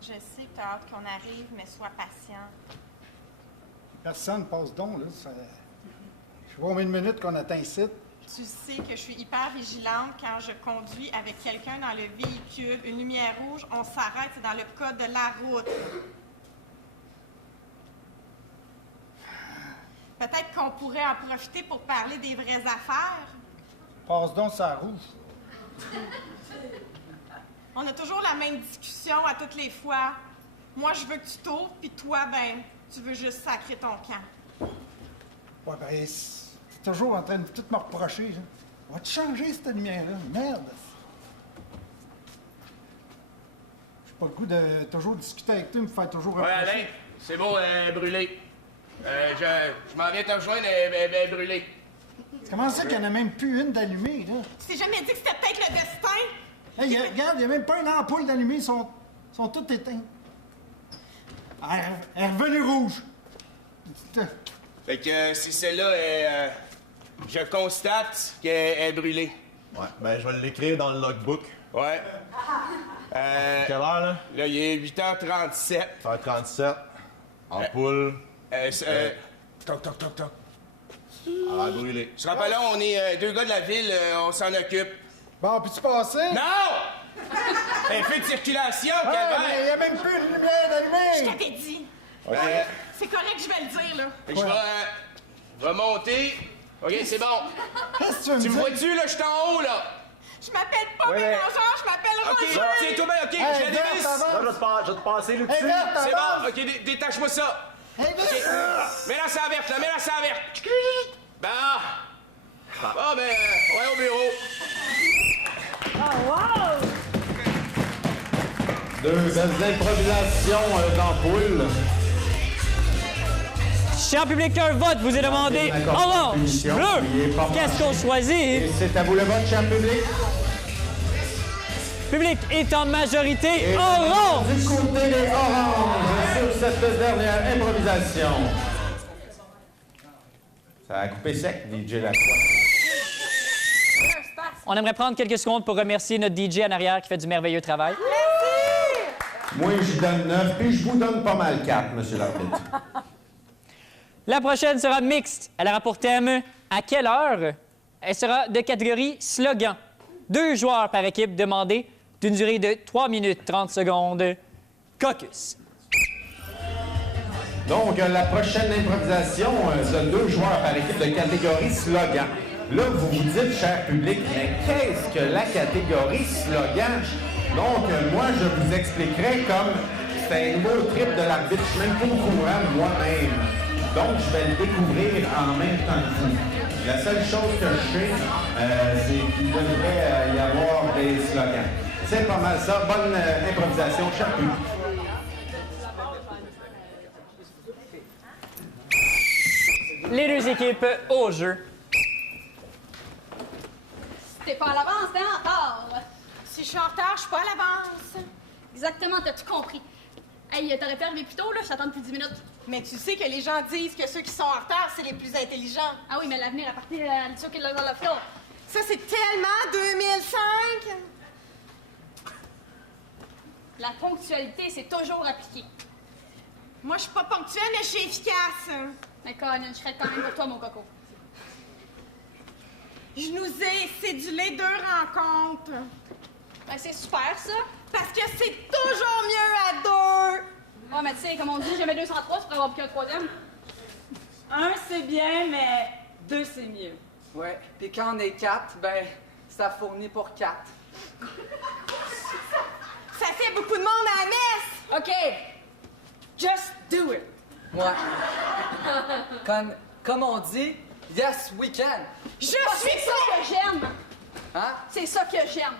Je sais que t'as hâte qu'on arrive, mais sois patient. Personne passe donc, là. Ça... Je vois combien de minutes qu'on atteint ici. Tu sais que je suis hyper vigilante quand je conduis avec quelqu'un dans le véhicule. Une lumière rouge, on s'arrête, c'est dans le code de la route. Peut-être qu'on pourrait en profiter pour parler des vraies affaires. Passe donc sa rouge. On a toujours la même discussion à toutes les fois. Moi, je veux que tu t'ouvres, puis toi, ben, tu veux juste sacrer ton camp. Ouais, ben, t'es toujours en train de tout me reprocher, là. On va-tu changer cette lumière-là? Merde! J'ai pas le goût de toujours discuter avec toi, me faire toujours Ouais, reprocher. Alain, c'est beau, brûlé. Je m'en viens te rejoindre, brûlé. Comment ça qu'il n'y en a même plus une d'allumée, là? Tu t'es jamais dit que c'était peut-être le destin? Hey, regarde, il n'y a même pas une ampoule d'allumée, ils sont toutes éteintes. Elle est revenue rouge. Fait que si celle-là est... je constate qu'elle est brûlée. Ouais, ben je vais l'écrire dans le logbook. Ouais. Quelle heure, là? Là, il est 8h37. 8h37. Ampoule. Toc, toc, toc, toc. Elle a brûlé. Ce sera pas long, on est deux gars de la ville, on s'en occupe. Bon, puis tu passer? Non! Un feu de circulation, Ah, Calvaire! mais il n'y a même plus une lumière Je d'allumée! t'avais dit. Ouais. C'est correct, je vais le dire, là. Fait que je vais remonter. OK, c'est bon. Qu'est-ce que tu veux Tu me me dire? vois-tu, là? Je suis en haut, là. Je m'appelle pas Bérangère, je m'appelle OK, Roger. c'est tout bien, OK, Hey, je la Vert, dévisse. avance. Je vais te passer le dessus. Hey, Vert, C'est avance. bon, OK, détache-moi ça. Hey, Vert. OK. Mets-la sur la verte, là, mets-la sur la verte. Ben, bon, ben, ouais, au bureau. Deux belles improvisations d'ampoule. Cher public, un vote vous est demandé. D'accord. Orange, Punition. bleu. Il est pas Qu'est-ce qu'on Et choisit? c'est à vous le vote, cher public. Public est en majorité Et orange. du côté des oranges sur cette dernière improvisation. Ça a coupé sec, DJ Lacroix. On aimerait prendre quelques secondes pour remercier notre DJ en arrière qui fait du merveilleux travail. Moi, je donne 9, puis je vous donne pas mal 4, monsieur l'arbitre. La prochaine sera mixte. Elle aura pour thème « À quelle heure ?» Elle sera de catégorie slogan. 2 joueurs par équipe demandés d'une durée de 3 minutes 30 secondes. Caucus. Donc, la prochaine improvisation de 2 joueurs par équipe de catégorie slogan. Là, vous vous dites, cher public, mais qu'est-ce que la catégorie slogan? Donc, moi, je vous expliquerai comme c'est un nouveau trip de l'arbitre. Je suis même pas au courant moi-même. Donc, je vais le découvrir en même temps que vous. La seule chose que je sais, c'est qu'il devrait y avoir des slogans. C'est pas mal ça. Bonne improvisation, cher public. Les 2 équipes au jeu. Si t'es pas à l'avance, t'es en retard. Si je suis en retard, je suis pas à l'avance. Exactement, t'as tout compris. Hey, t'aurais pu arriver plus tôt, là, je t'attends depuis 10 minutes. Mais tu sais que les gens disent que ceux qui sont en retard, c'est les plus intelligents. Ah oui, mais l'avenir appartient à ceux qui l'ont dans le flot. Ça, c'est tellement 2005! La ponctualité, c'est toujours appliqué. Moi, je suis pas ponctuelle, mais je suis efficace. Mais Conan, je serais quand même pour toi, mon coco. Je nous ai cédulé 2 rencontres. Ben, c'est super, ça. Parce que c'est toujours mieux à 2. Ouais, mais tu sais, comme on dit, jamais 203, c'est pour avoir plus qu'un troisième. 1, c'est bien, mais 2, c'est mieux. Ouais, puis quand on est 4, ben, ça fournit pour 4. Ça fait beaucoup de monde à la messe. OK. Just do it! Ouais. Comme on dit, yes, we can. C'est ça que j'aime. Hein? C'est ça que j'aime.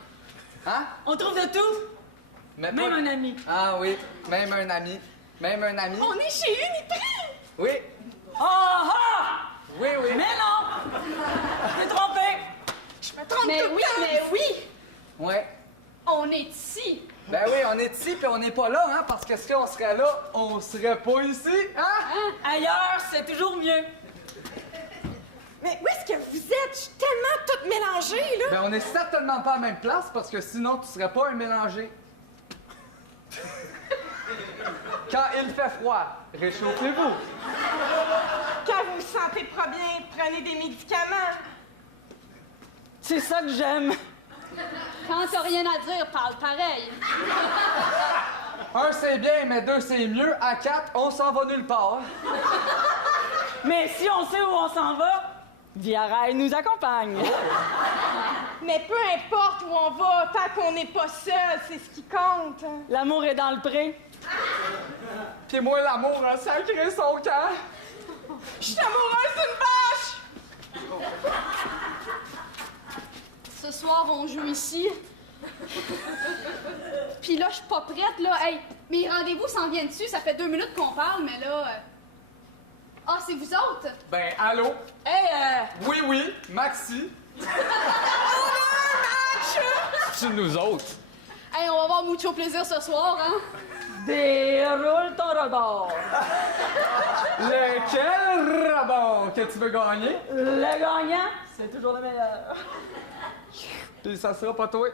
Hein? On trouve de tout! Mais Même pas- un ami. Ah oui, même un ami. Même un ami. On est chez Uniprix! Oui. Ah ah! Oui, oui. Mais non! Je t'ai trompé! Je me trompe Mais tout le oui, temps. mais oui. Ouais. On est ici. Ben oui, on est ici puis on n'est pas là, hein, parce que si on serait là, on serait pas ici, hein? Ailleurs, c'est toujours mieux. Mais où est-ce que vous êtes? Je suis tellement toute mélangée, là. Ben on est certainement pas à la même place parce que sinon tu serais pas un mélangé. Quand il fait froid, réchauffez-vous. Quand vous vous sentez pas bien, prenez des médicaments. C'est ça que j'aime. Quand t'as rien à dire, parle pareil. Un c'est bien, mais deux c'est mieux. À quatre, on s'en va nulle part. Mais si on sait où on s'en va, Via Rail nous accompagne. Mais peu importe où on va, tant qu'on n'est pas seul, c'est ce qui compte. L'amour est dans le pré. Pis moi, l'amour a sacré son camp. Je suis amoureuse d'une vache! Ce soir, on joue ici. Puis là, je suis pas prête, là. Hey, mes rendez-vous s'en viennent dessus. Ça fait 2 minutes qu'on parle, mais là... Ah, c'est vous autres? Ben, allô? Hey, Oui, oui, Maxi. C'est nous autres. Hey, on va avoir mucho plaisir ce soir, hein? déroule ton rebord. Lequel rebord que tu veux gagner? Le gagnant, c'est toujours le meilleur. Puis ça sera pas toi.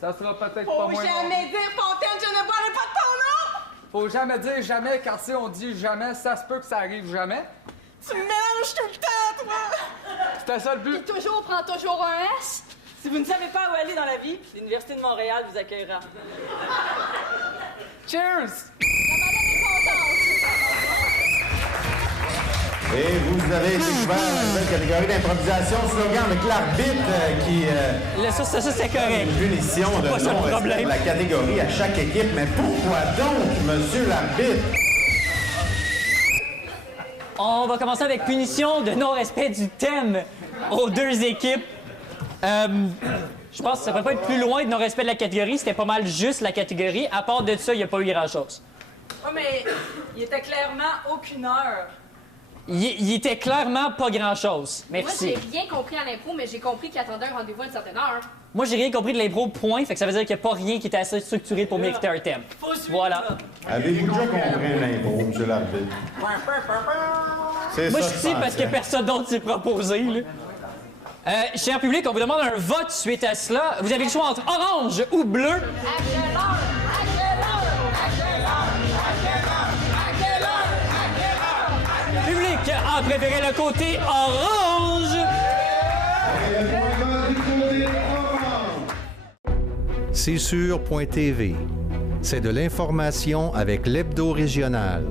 Ça sera peut-être pas Faut moi. jamais dire, Fontaine, je ne boirai pas de ton nom! Faut jamais dire jamais, car si on dit jamais, ça se peut que ça arrive jamais. Tu me mélanges tout le temps, toi! C'était ça le but. Puis toujours, prends toujours un S. Si vous ne savez pas où aller dans la vie, l'Université de Montréal vous accueillera. Cheers! Et vous avez découvert la nouvelle catégorie d'improvisation slogan avec l'arbitre qui Ça, c'est correct. une punition de pas ça le non-respect problème. de la catégorie à chaque équipe. Mais pourquoi donc, monsieur l'arbitre? On va commencer avec punition de non-respect du thème aux deux équipes. Je pense que ça ne peut pas être plus loin de non-respect de la catégorie. C'était pas mal juste la catégorie. À part de ça, il n'y a pas eu grand-chose. Oh, mais il était clairement aucune heure. Il était clairement pas grand-chose. Moi, Merci. j'ai rien compris à l'impro, mais j'ai compris qu'il attendait un rendez-vous à une certaine heure. Moi, j'ai rien compris de l'impro, point. Fait que ça veut dire qu'il n'y a pas rien qui était assez structuré pour mériter un thème. Voilà. Avez-vous déjà compris un impro, monsieur l'arbitre? C'est Moi, ça, je suis ici parce que personne d'autre s'est proposé, là. Cher public, on vous demande un vote suite à cela. Vous avez le choix entre orange ou bleu. Public a préféré le côté orange. C'est sûr.tv. C'est de l'information avec l'hebdo régional.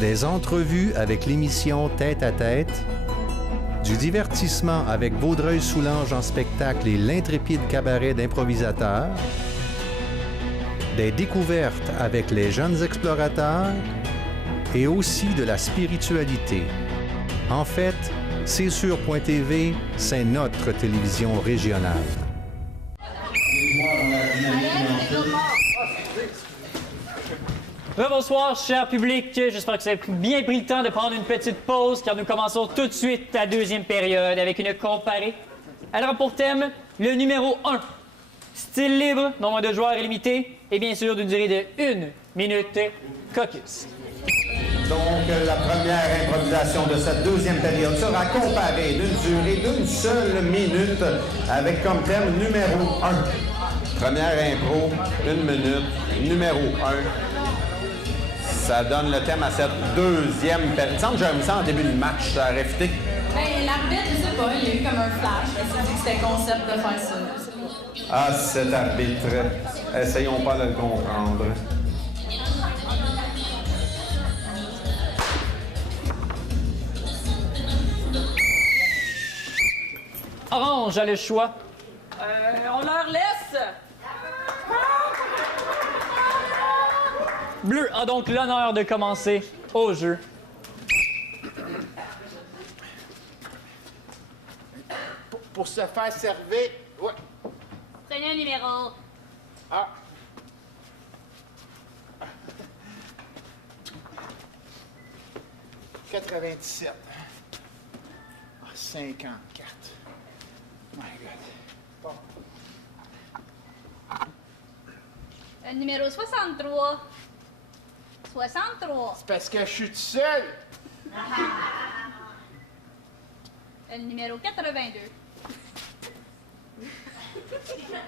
Des entrevues avec l'émission Tête à Tête. Du divertissement avec Vaudreuil-Soulanges en spectacle et l'intrépide cabaret d'improvisateurs. Des découvertes avec les jeunes explorateurs. Et aussi de la spiritualité. En fait, C'est sûr.tv, c'est notre télévision régionale. Bonsoir, cher public. J'espère que vous avez bien pris le temps de prendre une petite pause, car nous commençons tout de suite la deuxième période avec une comparée. Elle aura pour thème le numéro 1. Style libre, nombre de joueurs illimité, et bien sûr d'une durée de 1 minute. Caucus. Donc, la première improvisation de cette deuxième période sera comparée d'une durée d'une seule minute avec comme thème numéro 1. Première impro, 1 minute, numéro 1. Ça donne le thème à cette deuxième période. Il me semble que j'ai mis ça en début de match, ça aurait fité. Ben, l'arbitre, je sais pas, il y a eu comme un flash. Il s'est dit que c'était concept de faire ça. Ah, cet arbitre. Essayons pas de le comprendre. Orange a le choix. On leur laisse. Bleu a donc l'honneur de commencer au jeu. Pour se faire servir... Ouais. Prenez un numéro. Ah. 97. 54. My God. Bon. Un numéro 63. 63. C'est parce que je suis tout seul. Un numéro 82.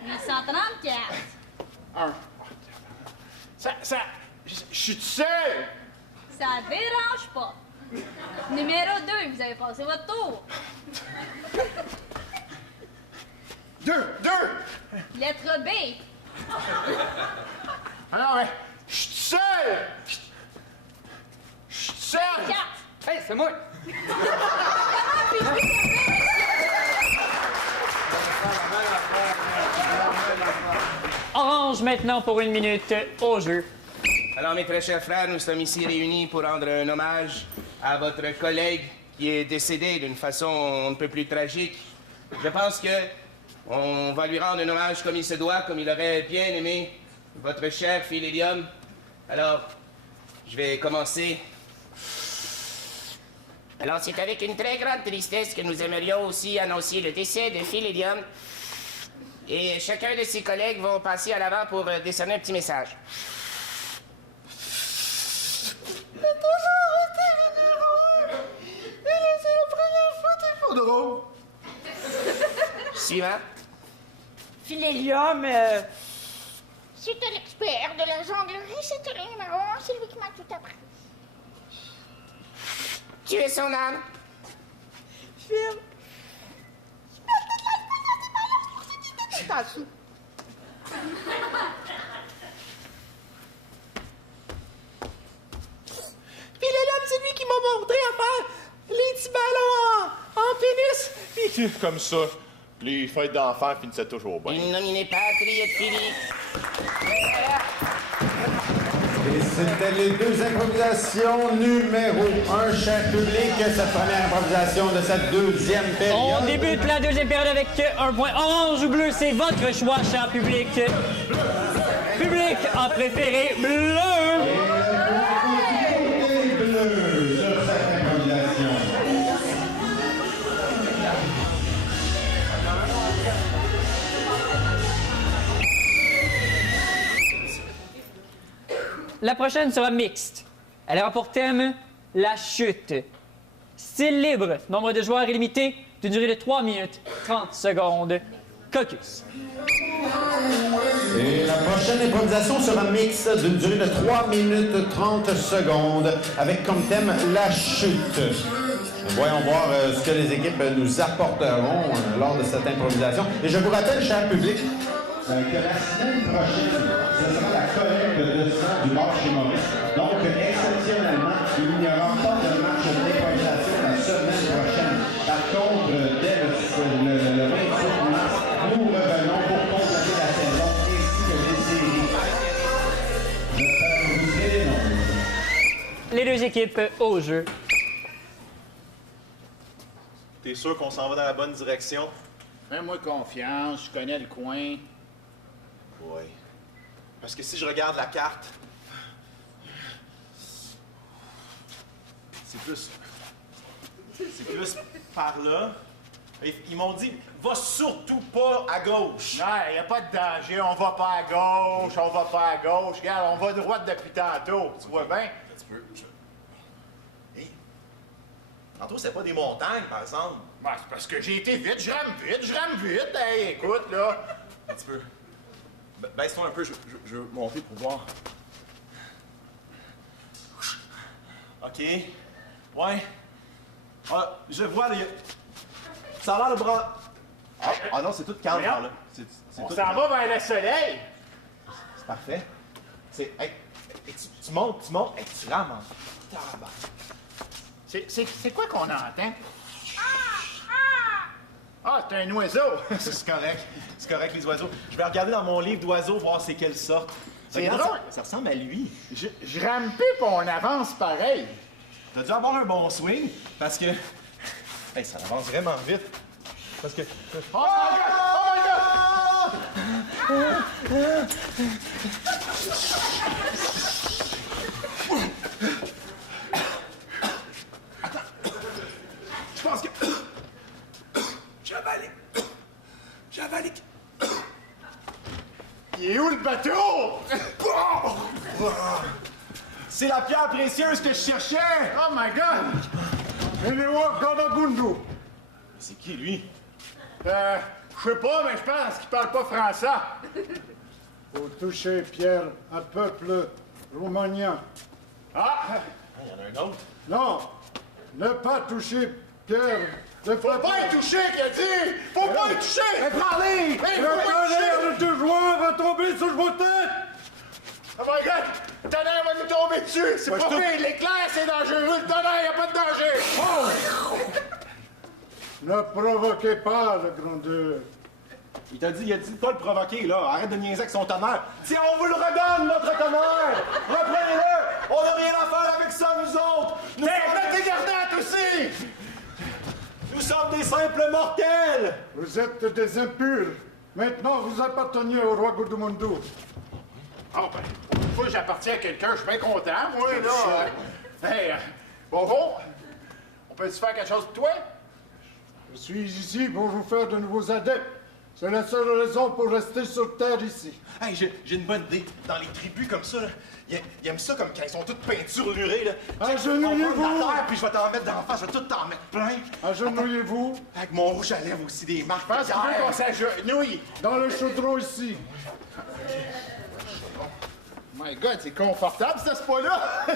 834. Je suis tout seul. Ça dérange pas. Numéro 2, vous avez passé votre tour. 2. Lettre B. Alors, ouais, je suis tout seul. Je suis tout seul. 4. Hey, c'est moi! Orange maintenant pour 1 minute au jeu. Alors, mes très chers frères, nous sommes ici réunis pour rendre un hommage à votre collègue qui est décédé d'une façon on ne peut plus tragique. Je pense que on va lui rendre un hommage comme il se doit, comme il aurait bien aimé votre cher Philhélium. Alors, je vais commencer. Alors, c'est avec une très grande tristesse que nous aimerions aussi annoncer le décès de Philhélium. Et chacun de ses collègues vont passer à l'avant pour décerner un petit message. Suivant. Philhélium, C'était l'expert de la jonglerie, c'était le numéro 1, c'est lui qui m'a tout appris. Tuer son âme. Phil. Philhélium, c'est lui qui m'a montré à faire les petits ballons en pénis. Puis comme ça, les fêtes d'enfants finissaient toujours bien. Une nominée Patriote Philippe. Et c'était les deux improvisations numéro 1, cher public. Cette première improvisation de cette deuxième période. On débute la deuxième période avec un point. Orange ou bleu, c'est votre choix, cher public. Public a préféré bleu. Bleu sur cette improvisation. La prochaine sera mixte. Elle aura pour thème la chute. Style libre, nombre de joueurs illimité, d'une durée de 3 minutes 30 secondes. Caucus. Et la prochaine improvisation sera mixte d'une durée de 3 minutes 30 secondes avec comme thème la chute. Voyons voir ce que les équipes nous apporteront lors de cette improvisation. Et je vous rappelle, cher public, que la semaine prochaine, ce sera la collecte de sang du bar chez Maurice. Donc, exceptionnellement, il n'y aura pas de match d'improvisation la semaine prochaine. Par contre, dès le 28 mars, nous revenons pour compléter la saison ainsi que les séries. J'espère que vous serez nombreux. Les deux équipes au jeu. T'es sûr qu'on s'en va dans la bonne direction? Fais-moi confiance, je connais le coin. Oui. Parce que si je regarde la carte, c'est plus par là. Ils m'ont dit, va surtout pas à gauche. Non, il n'y a pas de danger, on va pas à gauche, on va pas à gauche. Regarde, on va droite depuis tantôt, tu vois bien? Tu peux. Hey. Tantôt, c'est pas des montagnes, par exemple. Ben, c'est parce que j'ai été vite, je rame vite. Hey, écoute, là. Un petit peu. Baisse-toi un peu, je veux monter pour voir. OK. Ouais. Ah, je vois les... Ça a l'air de bras... Ah non, c'est tout calme par là. C'est On tout s'en calme. va vers le soleil. C'est parfait. C'est... Hey, tu montes, hey, tu rames en... tabarnak. C'est quoi qu'on entend? Ah, c'est un oiseau! C'est correct, les oiseaux. Je vais regarder dans mon livre d'oiseaux, voir c'est quelle sorte. C'est drôle. Ça ressemble à lui. Je rame plus pis on avance pareil. T'as dû avoir un bon swing, parce que... Hey, ça avance vraiment vite. Parce que... Oh my God! Oh my God! Attends. Je pense que... J'ai avalé. Il est où le bateau? C'est la pierre précieuse que je cherchais! Oh my God! Enewa Gonagundu. C'est qui, lui? Je sais pas, mais je pense qu'il parle pas français. Faut toucher, Pierre, un peuple romanien. Ah! Il y en a un autre. Non, ne pas toucher, Pierre. Faut pas y toucher, qu'il a dit! Faut pas y toucher! Mais parlez! Hey, Le faut pas y tonnerre de deux joueurs va tomber sur vos têtes! Oh my God! Le tonnerre va nous tomber dessus! C'est pas vrai! L'éclair, c'est dangereux! Le tonnerre, y a pas de danger! Ne provoquez pas le grandeur. Il a dit de pas le provoquer, là. Arrête de niaiser avec son tonnerre. Si on vous le redonne, notre tonnerre! Reprenez-le! On n'a rien à faire avec ça, nous autres! T'es garnette aussi! Nous sommes des simples mortels! Vous êtes des impurs. Maintenant, vous appartenez au roi Gudumundi. Ah, ben, une fois que j'appartiens à quelqu'un, je suis bien content, moi, là. Hey, bonjour. On peut-tu faire quelque chose pour toi? Je suis ici pour vous faire de nouveaux adeptes. C'est la seule raison pour rester sur Terre ici. Hey, j'ai une bonne idée. Dans les tribus comme ça, là, ils aiment ça comme quand ils sont toutes peinturlurées, là. Agenouillez-vous! On prend de la terre, puis je vais t'en mettre d'en face, je vais tout t'en mettre plein. Agenouillez-vous. Avec mon rouge à lèvres aussi, des marques Je pense de qu'il veut guerre. qu'on s'agenouille. Dans le chaudron ici. My God, c'est confortable, ce spa-là!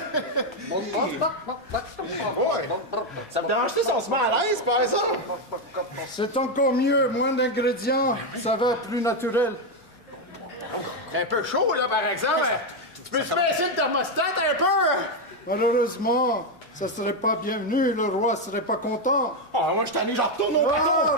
Ouais. Ça me dérange-tu si on se met à l'aise, par exemple? C'est encore mieux. Moins d'ingrédients. Ça va être plus naturel. C'est un peu chaud, là, par exemple. Tu peux-tu baisser le thermostat un peu? Malheureusement, ça serait pas bienvenu. Le roi serait pas content. Oh, moi, je suis tanné, j'en retourne au bateau!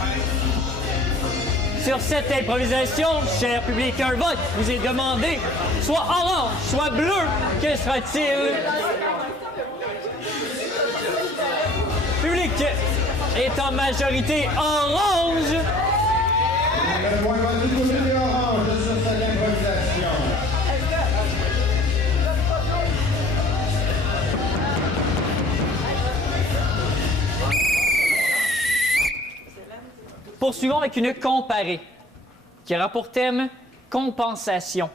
Arrête. Sur cette improvisation, cher public, un vote vous est demandé. Soit orange, soit bleu. Que sera-t-il? Public est en majorité orange. Le point va du côté des oranges sur cette improvisation. Poursuivons avec une comparée qui aura pour thème compensation.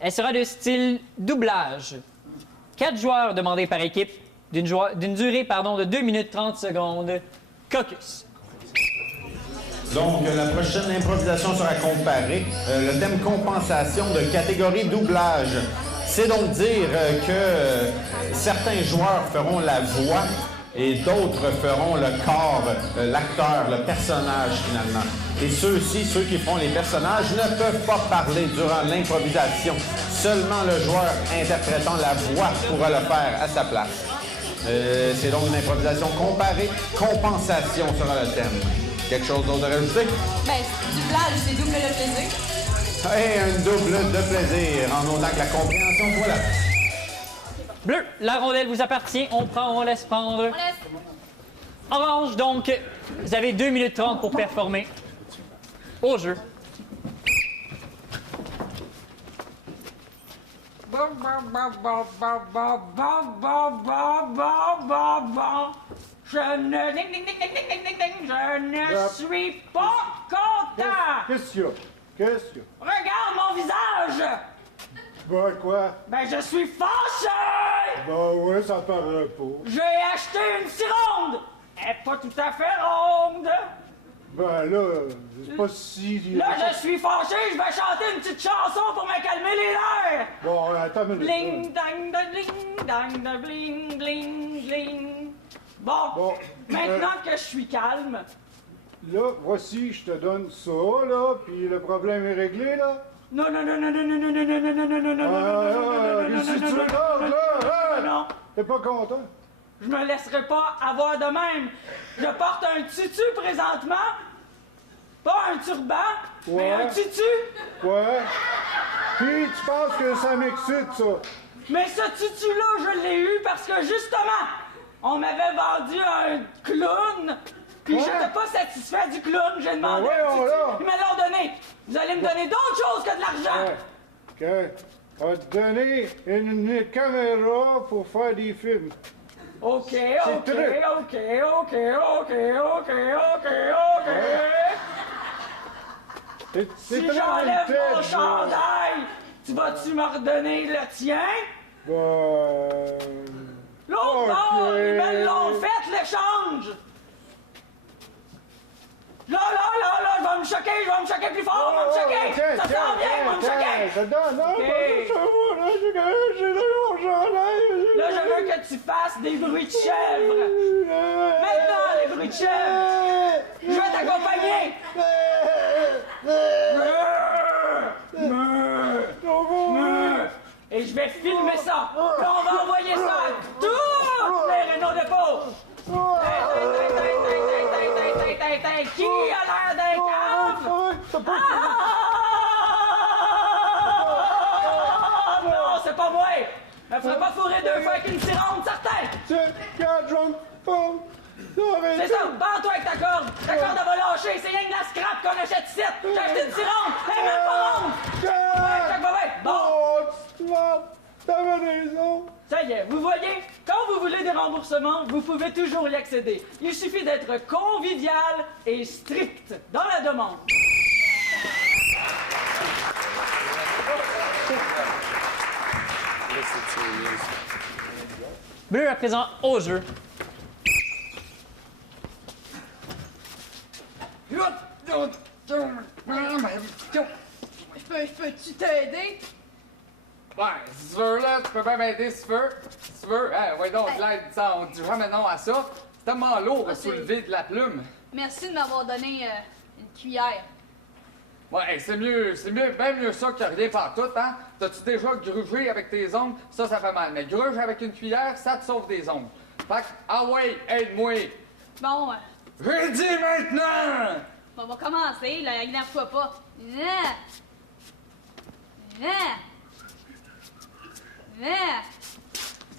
Elle sera de style doublage. 4 joueurs demandés par équipe d'une durée de 2 minutes 30 secondes. Caucus. Donc, la prochaine improvisation sera comparée. Le thème compensation de catégorie doublage. C'est donc dire que certains joueurs feront la voix et d'autres feront le corps, l'acteur, le personnage finalement. Et ceux-ci, ceux qui font les personnages, ne peuvent pas parler durant l'improvisation. Seulement le joueur interprétant la voix pourra le faire à sa place. C'est donc une improvisation comparée. Compensation sera le thème. Quelque chose d'autre à rajouter? Ben, doublage, c'est double le plaisir. Et un double de plaisir, en autant que la compréhension soit là. Bleu, la rondelle vous appartient. On prend, on laisse prendre. On laisse. Orange, donc, vous avez 2 minutes 30 pour performer. Au jeu. Je ne... Ding, ding, ding, ding, ding, ding, ding, ding. Je ne suis pas content! Qu'est-ce qu'il y a? Qu'est-ce qu'il y a? Regarde mon visage! Ben quoi? Ben, je suis fâché! Ben oui, ça paraît pas. J'ai acheté une cironde! Elle est pas tout à fait ronde! Ben là, c'est pas si... Là, je suis fâché, je vais chanter une petite chanson pour me calmer les nerfs! Bon, attends une minute. Bling, dang, da, bling, dang, da, bling, bling, bling. Bon, maintenant que je suis calme... Là, voici, je te donne ça, là, puis le problème est réglé, là. Non, non, non, non, non, non, non, non, non, non, non, non, non, non, non, non, non, non, Qu'est-ce que tu regardes, là? non. T'es pas content? Je me laisserai pas avoir de même. Je porte un tutu présentement. Pas un turban, mais un tutu. Ouais. Puis tu penses que ça m'excite, ça? Mais ce tutu-là, je l'ai eu parce que justement, on m'avait vendu un clown. Puis j'étais pas satisfait du clown. J'ai demandé un tutu. Ils me l'ont donné. Vous allez me donner d'autres choses que de l'argent. OK. On va te donner une caméra pour faire des films. OK. Si j'enlève mon chandail, tu vas-tu me redonner le tien? L'autre bord, ils me l'ont fait, l'échange! Là, je vais me choquer plus fort, je vais me choquer! Ça s'en vient, je vais me choquer! Là, je veux que tu fasses des bruits de chèvre! Maintenant, les bruits de chèvre! Je vais t'accompagner! Et je vais filmer ça! Et on va envoyer ça à toutes les Renault dépôts! Qui a l'air d'un cave? Non, c'est pas moi! Elle ferait pas fourrer deux fois avec une sirène, certain! C'est ça, bats-toi avec ta corde! Ta corde elle va lâcher, c'est rien que la scrap qu'on achète ici! J'ai acheté une sirène, elle est même pas ronde! Ouais, check, bon! T'avais raison! Ça y est, vous voyez, quand vous voulez des remboursements, vous pouvez toujours y accéder. Il suffit d'être convivial et strict dans la demande. Bleu à présent au jeu. Peux-tu t'aider? Ouais, si tu veux, là, tu peux même m'aider si tu veux. Si tu veux, ouais, donc, l'aide, on dit jamais non à ça. C'est tellement lourd de soulever de la plume. Merci de m'avoir donné une cuillère. Ouais, c'est mieux, même mieux ça que rien partout, hein? T'as-tu déjà grugé avec tes ongles? Ça fait mal. Mais gruge avec une cuillère, ça te sauve des ongles. Fait que, ah ouais, aide-moi! Bon, j'ai dit maintenant! Bon, on va commencer, là, énerve-toi pas.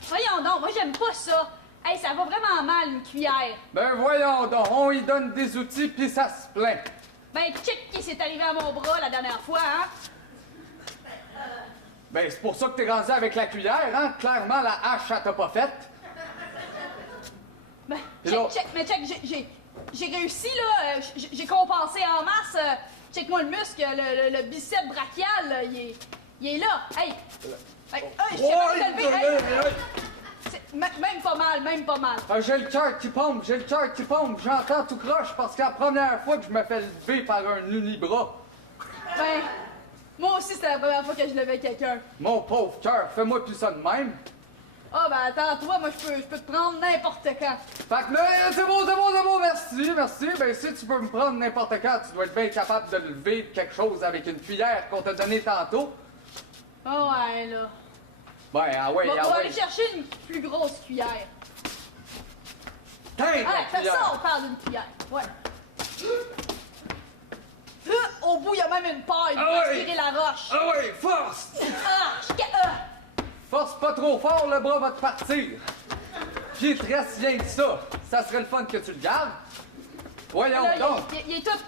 Voyons donc, moi j'aime pas ça. Hey, ça va vraiment mal, une cuillère. Ben voyons donc, on y donne des outils pis ça se plaint. Ben, check qui s'est arrivé à mon bras la dernière fois, hein? Ben, c'est pour ça que t'es rendu avec la cuillère, hein? Clairement, la hache, elle t'a pas faite. Ben, check, j'ai réussi, là, j'ai compensé en masse. Check-moi le muscle, le bicep brachial, là, il est là. Hey! Je sais pas te lever, même pas mal. J'ai le cœur qui pompe, j'entends tout croche parce que la première fois que je me fais lever par un unibras. Ben, moi aussi, c'était la première fois que je levais quelqu'un. Mon pauvre cœur, fais-moi plus ça de même. Ah, ben attends, toi, moi, je peux te prendre n'importe quand. Fait que, c'est beau, merci. Ben, si tu peux me prendre n'importe quand, tu dois être bien capable de lever quelque chose avec une cuillère qu'on t'a donnée tantôt. Oh, ouais, là. Ben, ah ouais. On va aller chercher une plus grosse cuillère. Fais ça, on parle d'une cuillère. Ouais. Au bout, il y a même une paille pour aspirer la roche. Ah ouais, force! Force pas trop fort, le bras va te partir. Puis il te reste rien que ça. Ça serait le fun que tu le gardes. Voyons donc. Il est tout...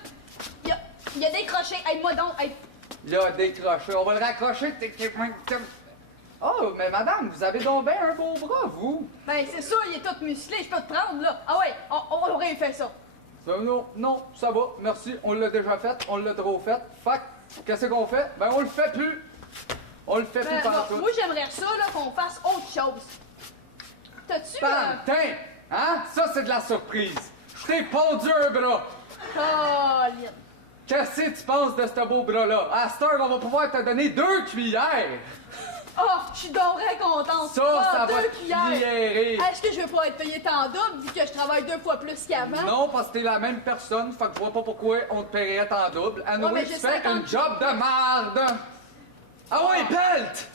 Il a décroché. Aide-moi donc. Il a décroché. On va le raccrocher. Oh, mais madame, vous avez donc bien un beau bras, vous. Ben, c'est sûr, il est tout musclé. Je peux te prendre, là. Ah ouais, on aurait fait ça. Non, ça va. Merci. On l'a déjà fait. On l'a trop fait. Fait qu'est-ce qu'on fait? Ben, on le fait plus. On le fait plus par tout. Moi, j'aimerais ça, là, qu'on fasse autre chose. T'as-tu... Pantin! Hein? Ça, c'est de la surprise. Je t'ai pondu un bras. Colin. Qu'est-ce que tu penses de ce beau bras-là? À cette heure, on va pouvoir te donner 2 cuillères. Oh, je suis donc très contente. Ça va 2 te cuillères. Est-ce que je vais pas être payée en double vu que je travaille 2 fois plus qu'avant? Non, parce que t'es la même personne, fait que je vois pas pourquoi on te paierait en double. À nouveau, tu fais un job de merde. Ah ouais, pelt!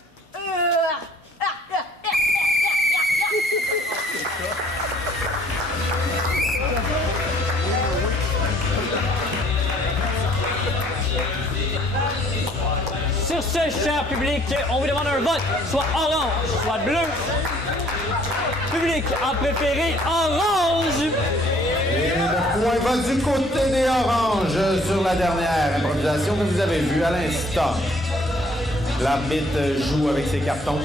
Public, on vous demande un vote, soit orange, soit bleu. Public a préféré orange. Et le point va du côté des oranges sur la dernière improvisation que vous avez vue à l'instant. L'arbitre joue avec ses cartons,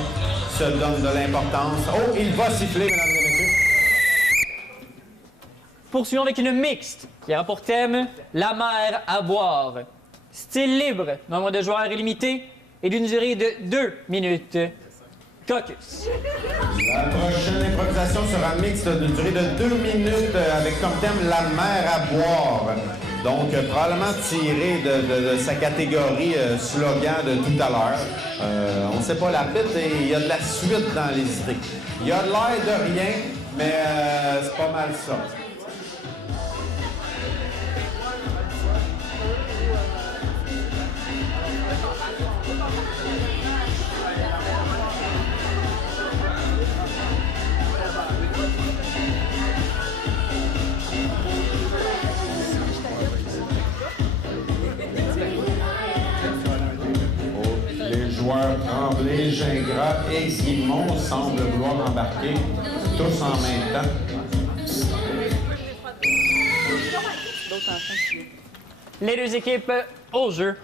se donne de l'importance. Oh, il va siffler, mesdames et messieurs. Poursuivons avec une mixte qui aura pour thème la mer à boire. Style libre, nombre de joueurs illimité et d'une durée de 2 minutes. Caucus. La prochaine improvisation sera mixte d'une durée de 2 minutes avec comme thème la mer à boire. Donc, probablement tiré de sa catégorie slogan de tout à l'heure. On ne sait pas l'arbitre et il y a de la suite dans les idées. Il y a de l'air de rien, mais c'est pas mal ça. Tremblay, Gingras et Guillemot semblent vouloir embarquer tous en même temps. Les deux équipes au jeu.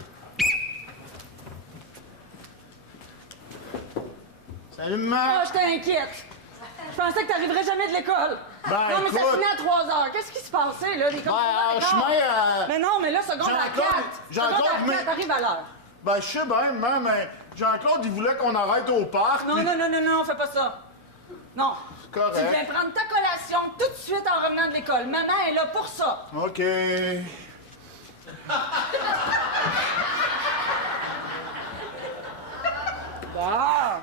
Salut, maman! Ah, je t'inquiète. Je pensais que t'arriverais jamais de l'école. Ben, non, mais ça écoute. finit à 3 heures. Qu'est-ce qui se passait, là? Les Mais non, mais là, seconde à 4. Seconde à 4, t'arrives à l'heure. Ben, je sais bien, maman, mais Jean-Claude, il voulait qu'on arrête au parc. Non, puis- non, fais pas ça. Non. Correct. Tu viens prendre ta collation tout de suite en revenant de l'école. Maman est là pour ça. OK. Ah!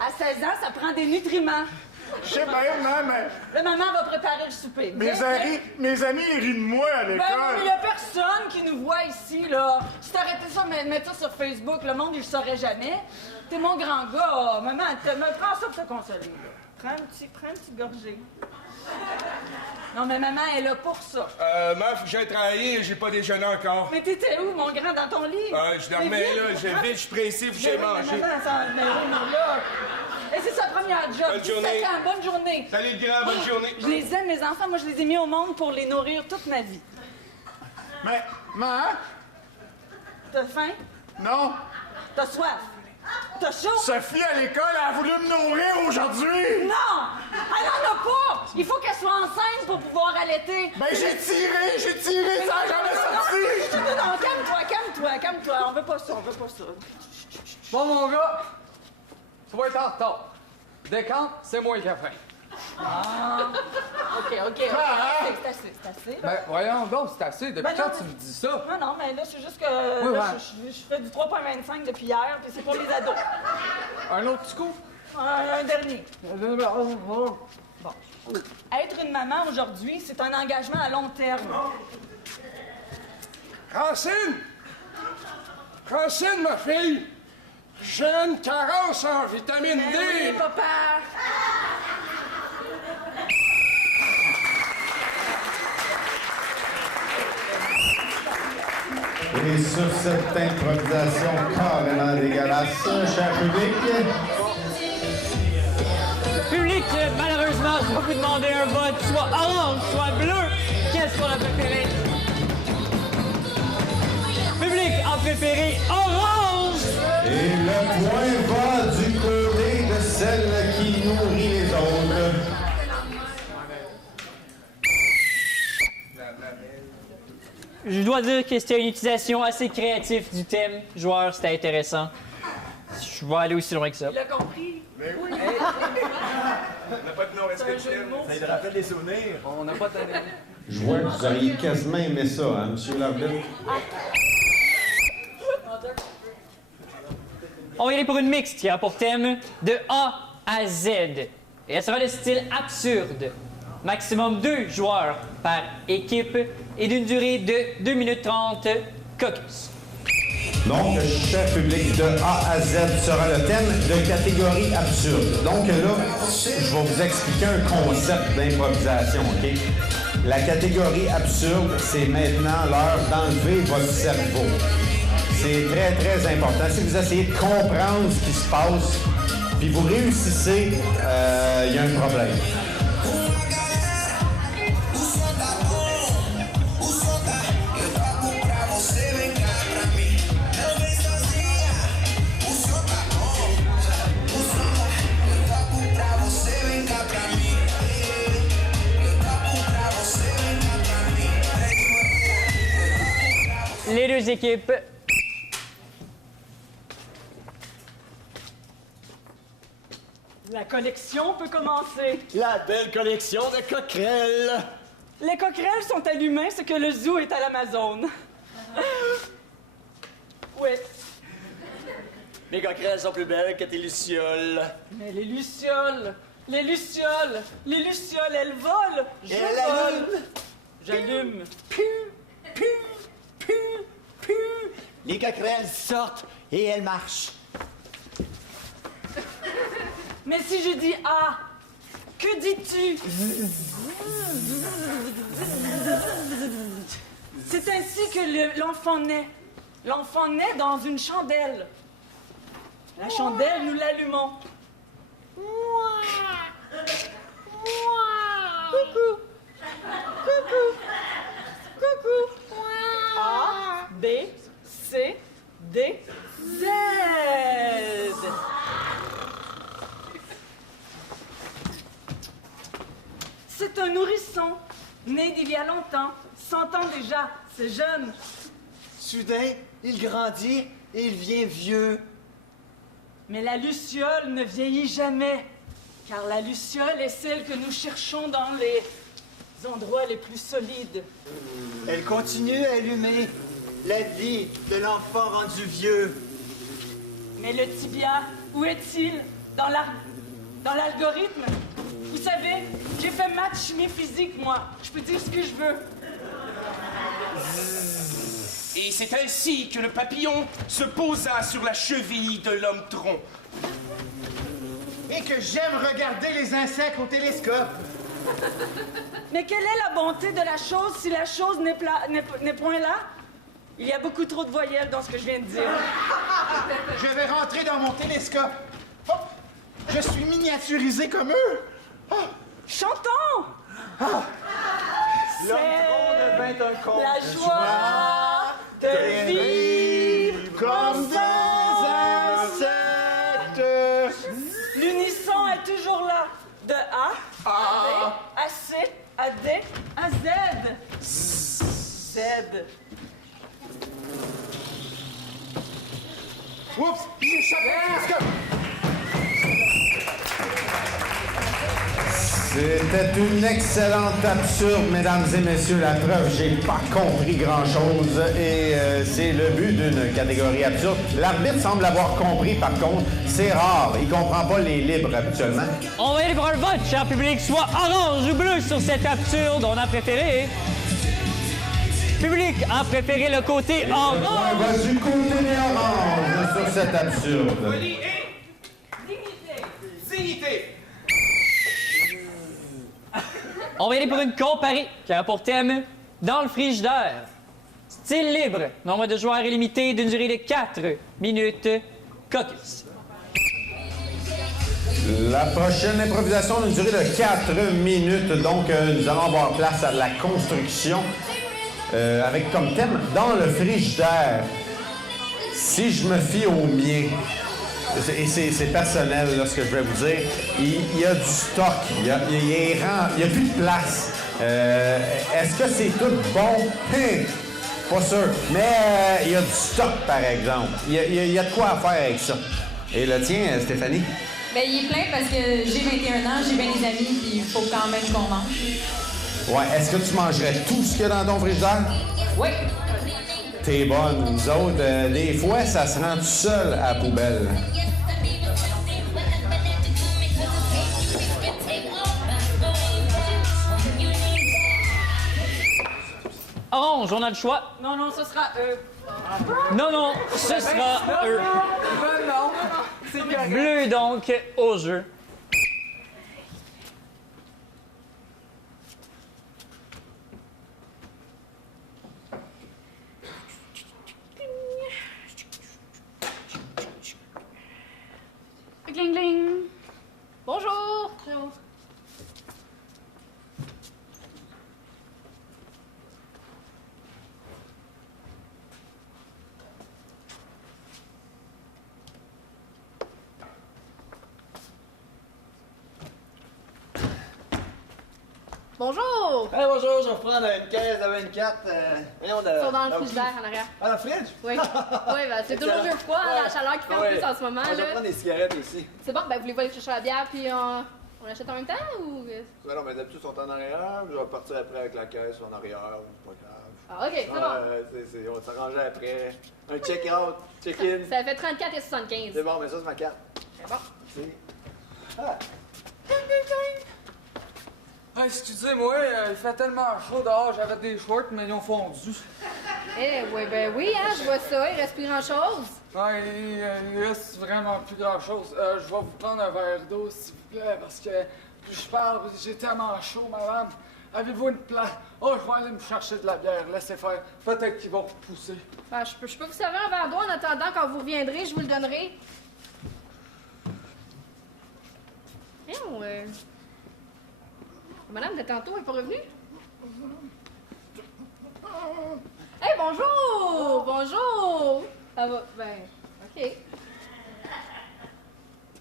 À 16 ans, ça prend des nutriments. Je sais bien, maman, mais Là, maman va préparer le souper. mes amis, ils rient de moi à Ben, l'école. il y a personne qui nous voit ici, là. Si t'arrêtais ça, mettre ça sur Facebook, le monde, il le saurait jamais. T'es mon grand gars. Maman, prends ça pour te consoler, là. Prends une petite gorgée. Non, mais maman est là pour ça. Maman, faut que j'aille travailler, j'ai pas déjeuné encore. Mais t'étais où, mon grand, dans ton lit? Je dormais là, je suis pressé, faut que j'aille manger. Maman, ça, mais là. Et c'est sa première job. Bonne 17 journée. ans, bonne journée. Salut le grand, bonne journée. Je les aime, les enfants. Moi, je les ai mis au monde pour les nourrir toute ma vie. Mais, maman? T'as faim? Non. T'as soif? T'as chaud? Sophie, à l'école, elle a voulu me nourrir aujourd'hui. Non! Elle en a pas! Il faut qu'elle soit enceinte pour pouvoir allaiter. Ben, j'ai tiré, ça a jamais sorti. Non, calme-toi. On veut pas ça. Bon, mon gars, tu vas être en retard. Décante, c'est moi qui ai faim. Ah! OK. C'est assez. Ben, voyons donc, c'est assez. Depuis Ben quand non, tu me dis ça? Non, mais là, c'est juste que Oui, là, ouais. je fais du 3,25 depuis hier, puis c'est pour les ados. Un autre petit coup? Un dernier. Bon. Être une maman aujourd'hui, c'est un engagement à long terme. Francine, ma fille, j'ai une carence en vitamine D. Oui, papa. Et sur cette improvisation carrément dégueulasse, cher public, Public, malheureusement, je vais vous demander un vote, soit orange, soit bleu. Qu'est-ce qu'on a préféré? Public a préféré orange! et le point va du côté de celle qui nourrit les autres. Je dois dire que c'était une utilisation assez créative du thème. Joueur, c'était intéressant. Je vais aller aussi loin que ça. Il a compris. Mais oui. On n'a pas de non-respect de thème. Ça lui rappelle des souvenirs. On n'a pas donné. Je vois que vous auriez quasiment aimé ça, hein, monsieur l'arbitre? On va y aller pour une mixte qui a pour thème de A à Z. Et elle sera de style absurde. Maximum 2 joueurs par équipe et d'une durée de 2 minutes 30 caucus. Donc, cher public, de A à Z sera le thème de catégorie absurde. Donc là, je vais vous expliquer un concept d'improvisation, OK? La catégorie absurde, c'est maintenant l'heure d'enlever votre cerveau. c'est très, très important. Si vous essayez de comprendre ce qui se passe, puis vous réussissez, il y a un problème. Les deux équipes. La collection peut commencer. La belle collection de coquerelles. Les coquerelles sont à l'humain, ce que le zoo est à l'Amazone. Oui. Les coquerelles sont plus belles que tes lucioles. Mais les lucioles, elles volent. Je elles vole. J'allume. Les coquerelles sortent et elles marchent. Mais si je dis A, que dis-tu? C'est ainsi que l'enfant naît. L'enfant naît dans une chandelle. La chandelle, nous l'allumons. Coucou. Coucou. Coucou. A, B, C, D, Z. C'est un nourrisson, né d'il y a longtemps, 100 ans déjà, c'est jeune. Soudain, il grandit et il devient vieux. Mais la luciole ne vieillit jamais, car la luciole est celle que nous cherchons dans les endroits les plus solides. Elle continue à allumer la vie de l'enfant rendu vieux. Mais le tibia, où est-il? Dans l'algorithme? Vous savez, j'ai fait maths, chimie, physique, moi. Je peux dire ce que je veux. Et c'est ainsi que le papillon se posa sur la cheville de l'homme tronc. Et que j'aime regarder les insectes au télescope. Mais quelle est la bonté de la chose si la chose n'est point là? Il y a beaucoup trop de voyelles dans ce que je viens de dire. Je vais rentrer dans mon télescope. Oh, je suis miniaturisé comme eux. Oh. Chantons! Oh. L'homme tronc devint un conte. La joie de vivre comme des insectes. L'unisson est toujours là. De A, à B, à C, à D, à Z. Z. Oups, j'ai échappé le télescope. C'était une excellente absurde, mesdames et messieurs. La preuve, j'ai pas compris grand-chose et c'est le but d'une catégorie absurde. L'arbitre semble avoir compris, par contre. C'est rare. Il comprend pas les libres habituellement. On va aller pour un vote, cher public, soit orange ou bleu sur cette absurde. On a préféré. Public a préféré le côté orange. On va du côté des oranges sur cette absurde. Folie et... Dignité. On va aller pour une comparée qui a pour thème dans le frigidaire. Style libre, nombre de joueurs illimité d'une durée de 4 minutes. Caucus. La prochaine improvisation d'une durée de 4 minutes. Donc, nous allons avoir place à de la construction avec comme thème dans le frigidaire. Si je me fie au mien, et c'est personnel là, ce que je vais vous dire, il y a du stock, il y a plus de place. Est-ce que c'est tout bon? Pas sûr. Mais il y a du stock, par exemple. Il y a de quoi faire avec ça. Et le tien, Stéphanie? Ben, il est plein parce que j'ai 21 ans, j'ai bien des amis, puis il faut quand même qu'on mange. Ouais, est-ce que tu mangerais tout ce qu'il y a dans ton frigidaire? Oui. T'es bonne. Nous autres, des fois, ça se rend tout seul à la poubelle. Orange, on a le choix. Non, non, ce sera E. Non, non, ce sera eux. Non, c'est correct. Bleu, donc, au jeu. Gling gling. Bonjour. Bonjour. Bonjour! Hey, bonjour, je vais reprendre une caisse de 24. Ils sont dans le frigidaire en arrière. Ah, dans le fridge? Oui. Oui, ben, c'est toujours mieux froid, hein, la chaleur qui fait en plus en ce moment. Je vais Là. prendre des cigarettes aussi. C'est bon, ben, voulez-vous aller chercher la bière puis on achète en même temps ou. Ben non, mais d'habitude, ils sont en arrière. Je vais partir après avec la caisse en arrière. C'est pas grave. Ah, ok, c'est bon. On va s'arranger après. Un check-out, check-in. Ça fait 34 et 75. C'est bon, mais ça, c'est ma carte. C'est bon. Merci. Ah. Ah, excusez-moi, il fait tellement chaud dehors, j'avais des shorts, mais ils ont fondu. Eh, oui, ben oui, hein, je vois ça, il reste plus grand-chose. Ouais, il reste vraiment plus grand-chose. Je vais vous prendre un verre d'eau, s'il vous plaît, parce que plus je parle, j'ai tellement chaud, madame. Avez-vous une place? Oh, je vais aller me chercher de la bière, laissez faire. Peut-être qu'ils vont repousser. Ben, je peux vous servir un verre d'eau en attendant, quand vous reviendrez, je vous le donnerai. Voyons, Madame de tantôt est pas revenue? Hey, bonjour! Bonjour! Ça va? Ben, OK.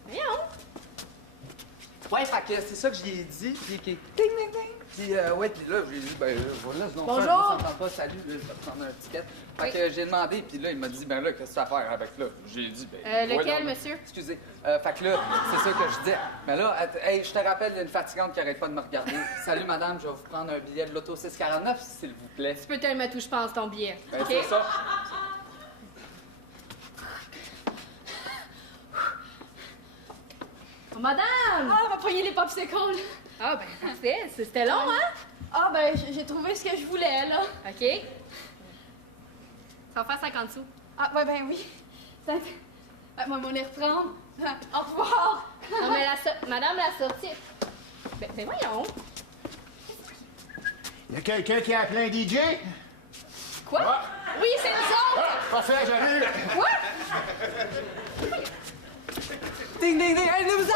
Viens! Ouais, fait que c'est ça que j'y ai dit, puis qui ding ding ding. Puis ouais, puis là, j'ai dit, ben voilà, sinon bonjour! Je ne pas, salut, là, je vais prendre un ticket. Fait que j'ai demandé, puis là, il m'a dit, ben là, qu'est-ce que tu vas faire avec là? J'ai dit, ben. Lequel, monsieur? Excusez. Fait que là, c'est ça que je disais. Mais là, hey, je te rappelle, il y a une fatigante qui arrête pas de me regarder. Salut, madame, je vais vous prendre un billet de l'auto 649, s'il vous plaît. Tu peux te le mettre où je pense, ton billet. Ben, OK? c'est ça. Oh, madame! Ah, on va payer les popsicles. Ah, ben, parfait. C'était long, hein? Ah, ben, j'ai trouvé ce que je voulais, là. OK. Ça va faire 50 sous. Ah, ben oui. Moi, on les reprendre. Au revoir. Non, mais madame, la sortie. Ben voyons. Y a quelqu'un qui a appelé un DJ? Quoi? Ah. Oui, c'est nous autres! Ah, parfait, j'arrive. Quoi? Ding ding ding, allez, nous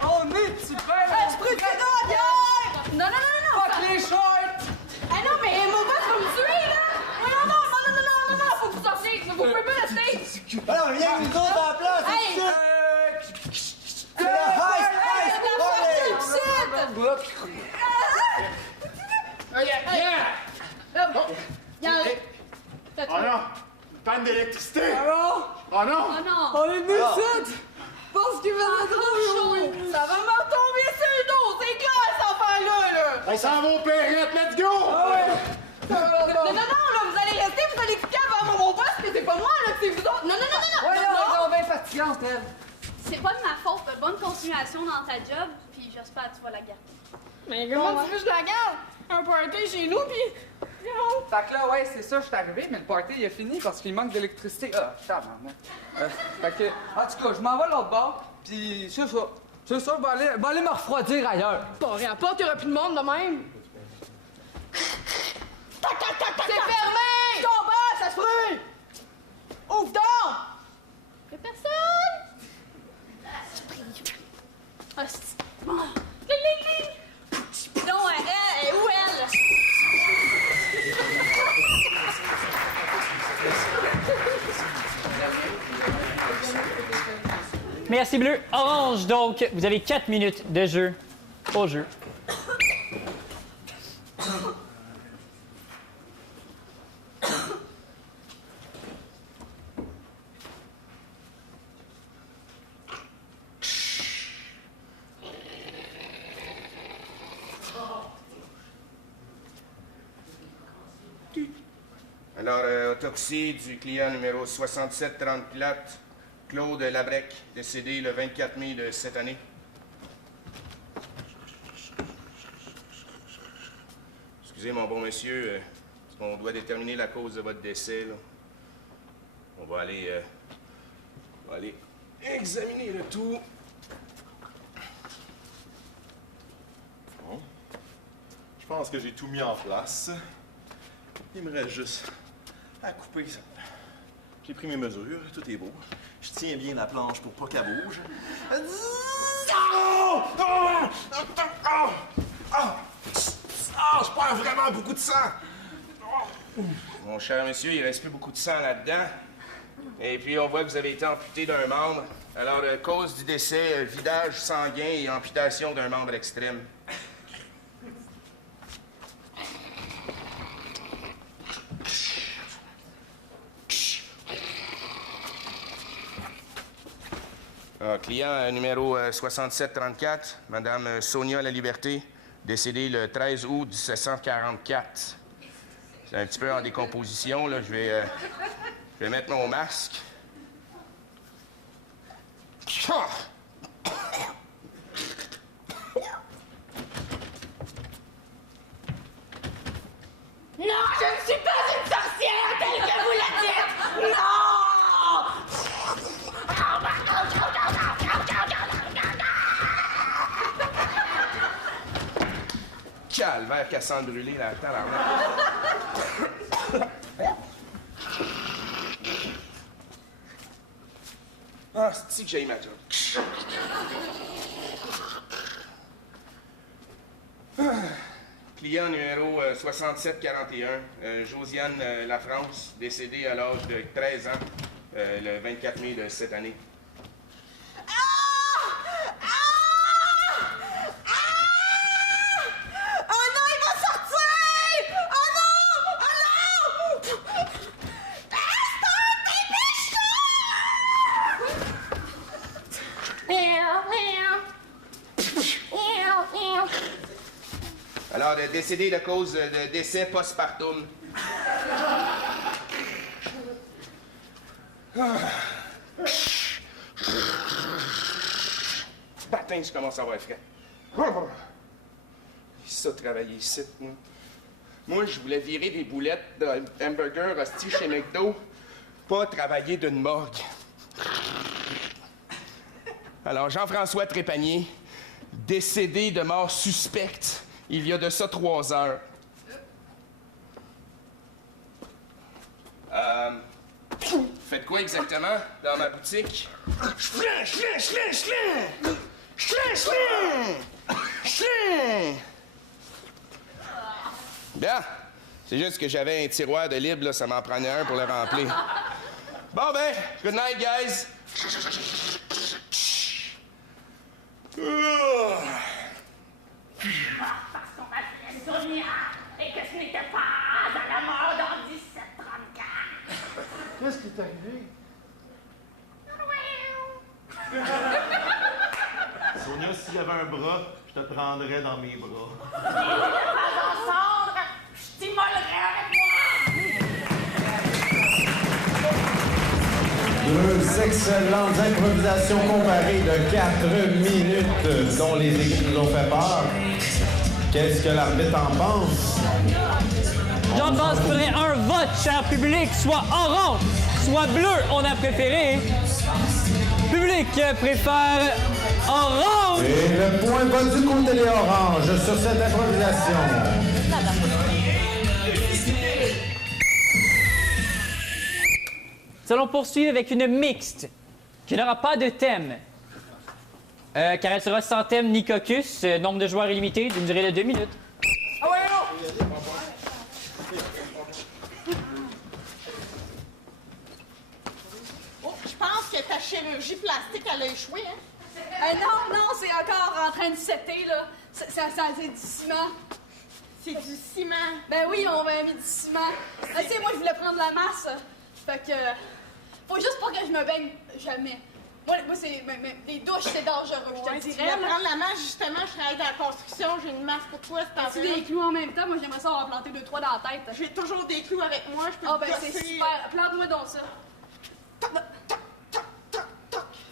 on est super! Je peux te donner la bière! Non, non, non, non! Fuck les shorts! Ah non, mais mon boss va me tuer, là! Non, faut que vous sortiez! Vous pouvez pas rester! Alors, viens, nous autres à la place! Hey! C'est le Oh non! Panne d'électricité! Ah non! Oh non! Oh non! On est venus ici! Parce qu'il faisait trop chaud! Ça va me retomber sur le dos! C'est clair, cette affaire-là, là! On s'en va au Perrette, let's go! Non, là, vous allez rester, vous allez cliquer avant mon boss, mais c'est pas moi, là, c'est vous autres! Non! Ouais, on est bien fatigante, elle! C'est pas de ma faute. Bonne continuation dans ta job, puis j'espère que tu vas la garder. Mais comment tu veux que je la garde? Un party chez nous, pis... Fait que là, ouais, c'est ça, je suis arrivé, mais le party, il est fini parce qu'il manque d'électricité. Ah, tabarnak. Fait que, en tout cas, je m'en vais à l'autre bord, puis c'est ça. C'est ça, je vais aller me refroidir ailleurs. Barré à la porte, y'aura plus de monde de même! C'est fermé! Ton boss, ça se peut! Ouvre donc! Y'a personne! Ah, c'est... Non, elle, où elle? Merci, Bleu. Orange, donc, vous avez 4 minutes de jeu au jeu. Alors, autopsie du client numéro 6734, Claude Labrec, décédé le 24 mai de cette année. Excusez, mon bon monsieur, on doit déterminer la cause de votre décès, là. On va aller examiner le tout. Bon. Je pense que j'ai tout mis en place. Il me reste juste à couper, ça. J'ai pris mes mesures, tout est beau. Je tiens bien la planche pour pas qu'elle bouge. Je perds vraiment beaucoup de sang! Mon cher monsieur, il reste plus beaucoup de sang là-dedans. Et puis, on voit que vous avez été amputé d'un membre. Alors, cause du décès, vidage sanguin et amputation d'un membre extrême. Client numéro 6734, Madame Sonia La Liberté, décédée le 13 août 1744. C'est un petit peu en décomposition, là. Je vais mettre mon masque. Non, je ne suis pas une sorcière telle que vous la dites! Non! Calvaire cassant brûlé, là, tabarnak. Ah, c'est-tu que j'ai ma job? Client numéro 6741, Josiane Lafrance, décédée à l'âge de 13 ans, le 24 mai de cette année. Alors, décédé de cause de décès postpartum. Patin, je commence à avoir frais. Ça, travailler ici, moi. Moi, je voulais virer des boulettes de hamburger hostie chez McDo, pas travailler d'une morgue. Alors, Jean-François Trépanier, décédé de mort suspecte il y a de ça 3 heures. Faites quoi exactement dans ma boutique? Bien, c'est juste que j'avais un tiroir de libre, là, ça m'en prenait un pour le remplir. Bon ben, good night, guys. Parce qu'on m'a fait souvenir et que ce n'était pas à la mort dans 1734. Qu'est-ce qui est arrivé? Sonia, s'il y avait un bras, je te prendrais dans mes bras. Si on n'était pas ensemble, je t'immolerais avec moi. Deux excellentes improvisations comparées de 4 minutes dont les équipes nous ont fait part. Qu'est-ce que l'arbitre en pense? J'en pense qu'il faudrait un vote, cher public, soit orange, soit bleu, on a préféré. Public préfère orange. Et le point va du côté des oranges sur cette improvisation. Nous allons poursuivre avec une mixte qui n'aura pas de thème. Car elle sera sans thème ni caucus, nombre de joueurs illimité, d'une durée de 2 minutes. Ah ouais, oh, je pense que ta chirurgie plastique, elle a échoué, hein? Non, c'est encore en train de setter, là. C'est du ciment. C'est du ciment. Ben oui, on m'a mis du ciment. Tu sais, moi, je voulais prendre la masse. Fait que... Faut juste pas que je me baigne jamais. Moi c'est... les douches, c'est dangereux, je te Tu dirais. voulais prendre la masse, justement, je travaille dans la construction, j'ai une masse pour toi, c'est en Tu des clous en même temps? Moi, j'aimerais ça avoir planté 2-3 dans la tête. J'ai toujours des clous avec moi, je peux Ah, te ben c'est gosser. super. Plante-moi donc ça.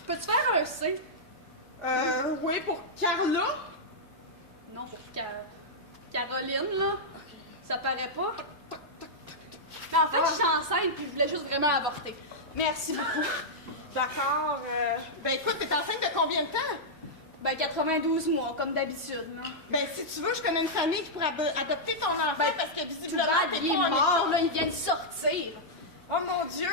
Peux-tu faire un C? Oui, pour Carla. Non, pour Caroline, là. Ça paraît pas. Mais en fait, je suis enceinte puis je voulais juste vraiment avorter. Merci beaucoup. D'accord. Ben écoute, t'es enceinte de combien de temps? Ben 92 mois, comme d'habitude, là. Ben si tu veux, je connais une famille qui pourrait adopter ton enfant parce que visiblement, t'es Il est pas mort, là, il vient de sortir. Dieu!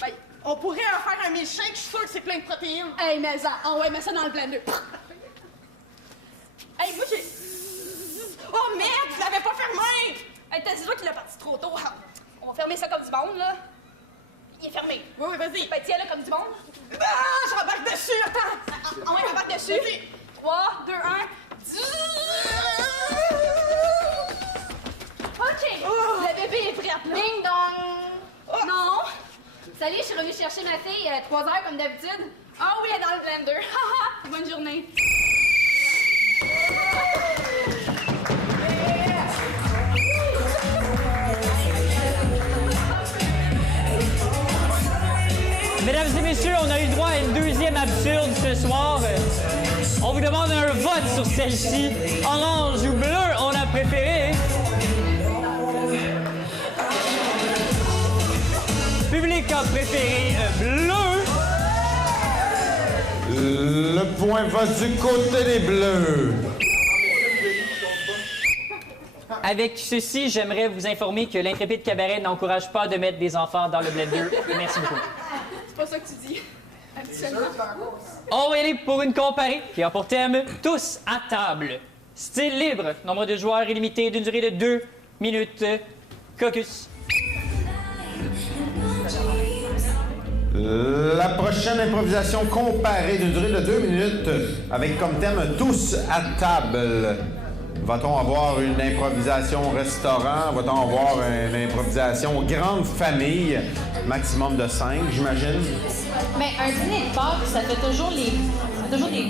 Ben, on pourrait en faire un milkshake, je suis sûre que c'est plein de protéines. Hey, mais ça, oh ouais, mets ça dans le blender. Hey, moi j'ai... Oh merde, tu l'avais pas fermé! Hey, c'est toi qui l'as parti trop tôt. On va fermer ça comme du monde, là. Il est fermé. Oui, vas-y. Ben, tiens-là comme du monde. Ah, je rembarque dessus, attends! On va embarque dessus. 3, 2, 1. OK, le bébé est prêt. Ding dong. Non. Salut, je suis revenue chercher ma fille 3 heures comme d'habitude. Ah oui, elle est dans le blender. Haha, bonne journée. Mesdames et messieurs, on a eu le droit à une deuxième absurde ce soir. On vous demande un vote sur celle-ci. Orange ou bleu, on a préféré. Public a préféré bleu. Le point va du côté des Bleus. Avec ceci, j'aimerais vous informer que l'intrépide cabaret n'encourage pas de mettre des enfants dans le blender. Merci beaucoup. C'est pas ça que tu dis. Habituellement. On va y aller pour une comparée qui a pour thème « Tous à table ». Style libre, nombre de joueurs illimité d'une durée de 2 minutes. Caucus. La prochaine improvisation comparée d'une durée de 2 minutes avec comme thème « Tous à table ». Va-t-on avoir une improvisation restaurant? Va-t-on avoir une improvisation grande famille? Maximum de 5, j'imagine. Mais un dîner de Pâques, ça fait toujours des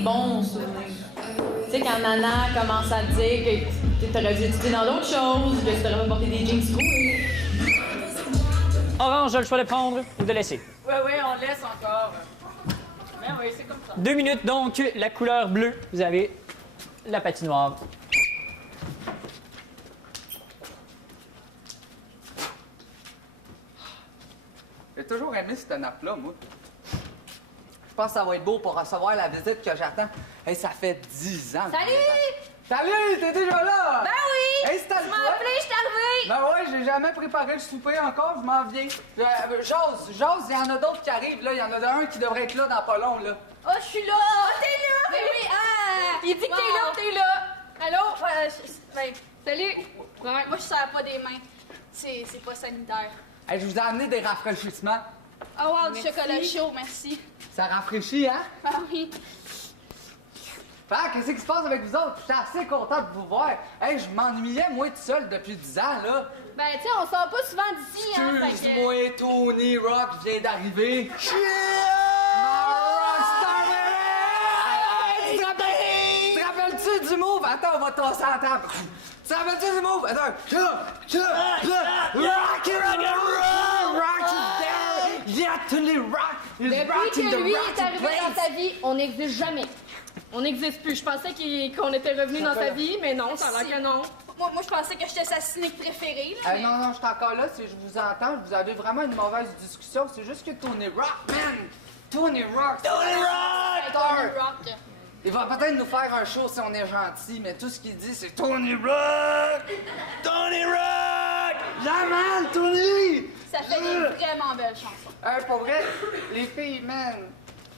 bons souvenirs. Tu sais, quand Nana commence à te dire que tu aurais dû étudier dans d'autres choses, que tu aurais pas porté des jeans troués. Orange a le choix de prendre ou de laisser. Ouais, on laisse encore. Mais oui, c'est comme ça. 2 minutes, donc, la couleur bleue. Vous avez la patinoire. J'ai toujours aimé cette nappe-là, moi. Je pense que ça va être beau pour recevoir la visite que j'attends. Hey, ça fait 10 ans. Salut! Salut, t'es déjà là? Ben oui! Hey, c'est à tu m'as appelé, je suis arrivé! Ben ouais, j'ai jamais préparé le souper encore, je m'en viens. J'ose, il y en a d'autres qui arrivent, là. Il y en a un qui devrait être là dans pas long, là. Oh, je suis là! Oh, t'es là! Ben oui, ah! Il dit que t'es là! Allô? Ben, salut! Ouais, moi, je sers pas des mains. C'est pas sanitaire. Hey, je vous ai amené des rafraîchissements. Oh wow, du chocolat chaud, merci. Ça rafraîchit, hein? Ah oui. Qu'est-ce qui se passe avec vous autres? J'étais assez content de vous voir. Hey, je m'ennuyais, moi, tout seul depuis 10 ans, là. Ben, tu sais, on sort pas souvent d'ici, hein. Excuse-moi, Tony Rock vient d'arriver. Tu te rappelles-tu du move? Attends, on va tasser à la table. Tu te rappelles-tu du move? Attends. Rock Yeah, Tony Rock is Depuis rocking que the lui rock est arrivé dans ta vie, on n'existe jamais. On n'existe plus. Je pensais qu'on était revenu dans ta vie, mais non, ça a l'air que non. Moi, je pensais que j'étais sa cynique préférée, là. Non, je suis encore là. Si je vous entends, vous avez vraiment une mauvaise discussion. C'est juste que Tony Rock, man! Tony Rock! Tony Rock! Il va peut-être nous faire un show si on est gentil, mais tout ce qu'il dit, c'est Tony Rock! Tony Rock! Jamais, Tony! Ça fait des vraiment belles chansons. Pour vrai, les filles, man,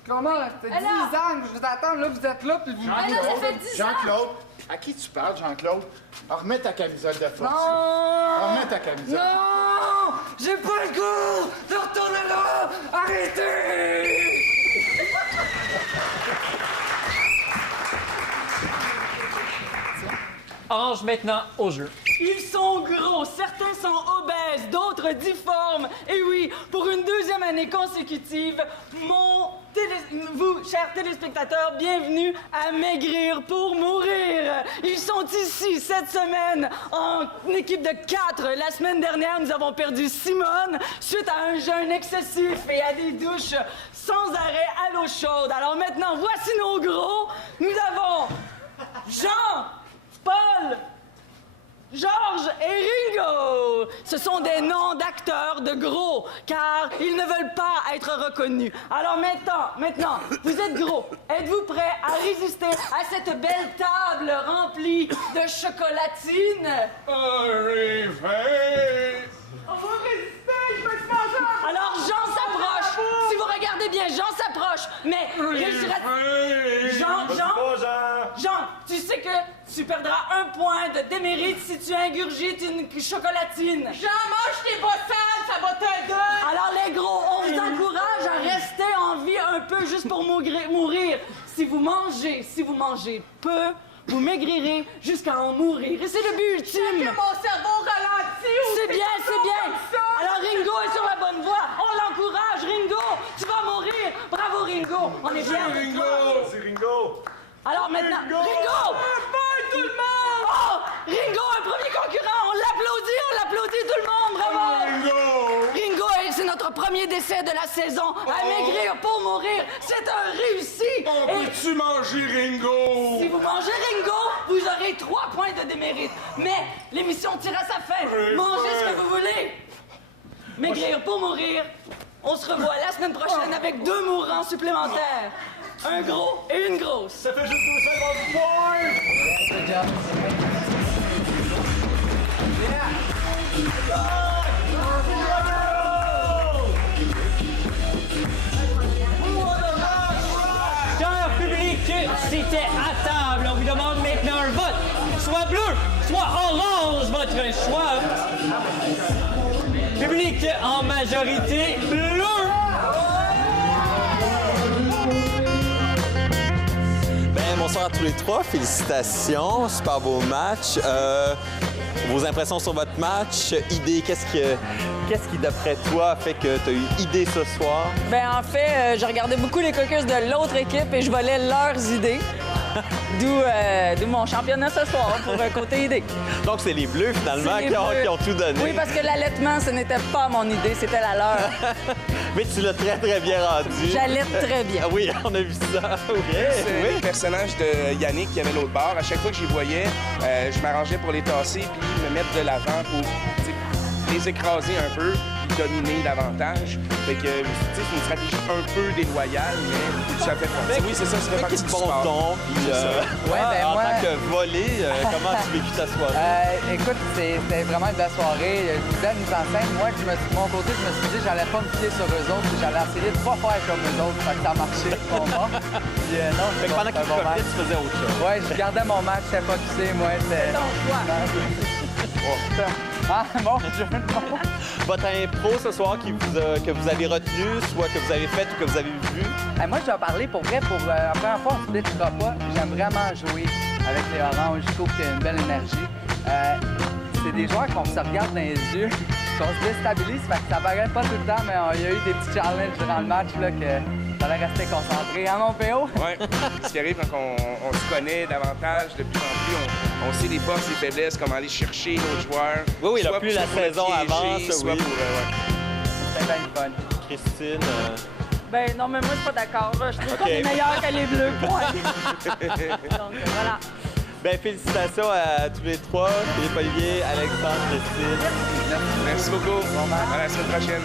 comment? Ça fait 10 ans que je vous attends, là, vous êtes là, puis vous... ça fait 10 ans! Jean-Claude, à qui tu parles, Jean-Claude? Remets ta camisole de force. Non! Remets ta camisole. Non! J'ai pas le goût de retourner là! Arrêtez! Orange maintenant au jeu. Ils sont gros, certains sont obèses, d'autres difformes. Et oui, pour une deuxième année consécutive, vous, chers téléspectateurs, bienvenue à Maigrir pour mourir. Ils sont ici cette semaine en équipe de 4. La semaine dernière, nous avons perdu Simone suite à un jeûne excessif et à des douches sans arrêt à l'eau chaude. Alors maintenant, voici nos gros. Nous avons Jean, Paul, Georges et Ringo! Ce sont des noms d'acteurs de gros, car ils ne veulent pas être reconnus. Alors maintenant, vous êtes gros. Êtes-vous prêts à résister à cette belle table remplie de chocolatine? Arrivé! On va résister, je peux pas! Jean, tu sais que tu perdras 1 point de démérite si tu ingurgites une chocolatine. Jean, mange tes bottines, ça va t'aider. Alors les gros, on vous encourage à rester en vie un peu juste pour mourir. Si vous mangez peu, vous maigrirez jusqu'à en mourir. Et c'est le but ultime. Que mon cerveau ralentit. C'est bien. Alors Ringo est sur la bonne voie. On l'encourage, Ringo. Tu vas mourir. Bravo Ringo. On est bien. C'est Ringo. Alors maintenant, Ringo! Tout le monde! Oh! Ringo, un premier concurrent! On l'applaudit tout le monde! Bravo! Ringo, c'est notre premier décès de la saison. À maigrir pour mourir, c'est un réussi! Peux-tu manger Ringo? Si vous mangez Ringo, vous aurez 3 points de démérite. Mais l'émission tire à sa fin. Mangez ce que vous voulez. Maigrir pour mourir. On se revoit la semaine prochaine avec 2 mourants supplémentaires. Un gros et une grosse. Ça fait juste 250 points! Good job. Cher public, c'était à table. On vous demande maintenant un vote. Soit bleu, soit orange, votre choix. Public en majorité bleu. Bonsoir à tous les 3, félicitations, super beau match. Vos impressions sur votre match, idées, qu'est-ce qui d'après toi fait que tu as eu idée ce soir? Ben en fait, je regardais beaucoup les caucus de l'autre équipe et je volais leurs idées. D'où mon championnat ce soir pour côté idée. Donc c'est les Bleus finalement qui ont tout donné. Oui, parce que l'allaitement, ce n'était pas mon idée, c'était la leur. Mais tu l'as très très bien rendu. J'allaite très bien. Oui, on a vu ça. C'est le personnage de Yannick qui avait l'autre bord. À chaque fois que j'y voyais, je m'arrangeais pour les tasser puis me mettre de l'avant pour les écraser un peu puis dominer davantage. Fait que c'est une stratégie un peu déloyale, mais ça fait partie. Oui, c'est ça, ça fait partie du sport. Ton, puis, en tant que volé, comment tu vécu ta soirée? Écoute, c'était vraiment une belle soirée. Une belle mise en scène. Moi, de mon côté, je me suis dit que j'allais pas me fier sur eux autres. J'allais essayer de pas faire comme eux autres. Fait que ça a marché pour moi. Puis, non, fait que pendant qu'ils copiaient, tu faisais autre chose. Ouais, je gardais mon match, j'étais focusé. Moi, c'était... Ah, mon Dieu, non. Votre impro ce soir que vous avez retenu, soit que vous avez fait ou que vous avez vu? Moi, je vais parler pour vrai. Pour la première fois, on se splittera pas. J'aime vraiment jouer avec les Oranges. Je trouve qu'il y a une belle énergie. C'est des joueurs qu'on se regarde dans les yeux, qu'on se déstabilise. Fait que ça paraît pas tout le temps, mais il y a eu des petits challenges durant le match là, que ça allait rester concentré. Hein, mon PO? Oui. Ce qui arrive quand on se connaît davantage, de plus en plus, on sait les forces et faiblesses, comment aller chercher nos joueurs. Oui, là, plus la saison avance, soit oui. C'est bien fun. Christine? Ben non, mais moi, je suis pas d'accord. Je trouve qu'on est meilleurs que les Bleus, point. Donc, voilà. Ben, félicitations à tous les 3, Philippe Olivier, Alexandre, Christine. Merci beaucoup. À la semaine prochaine.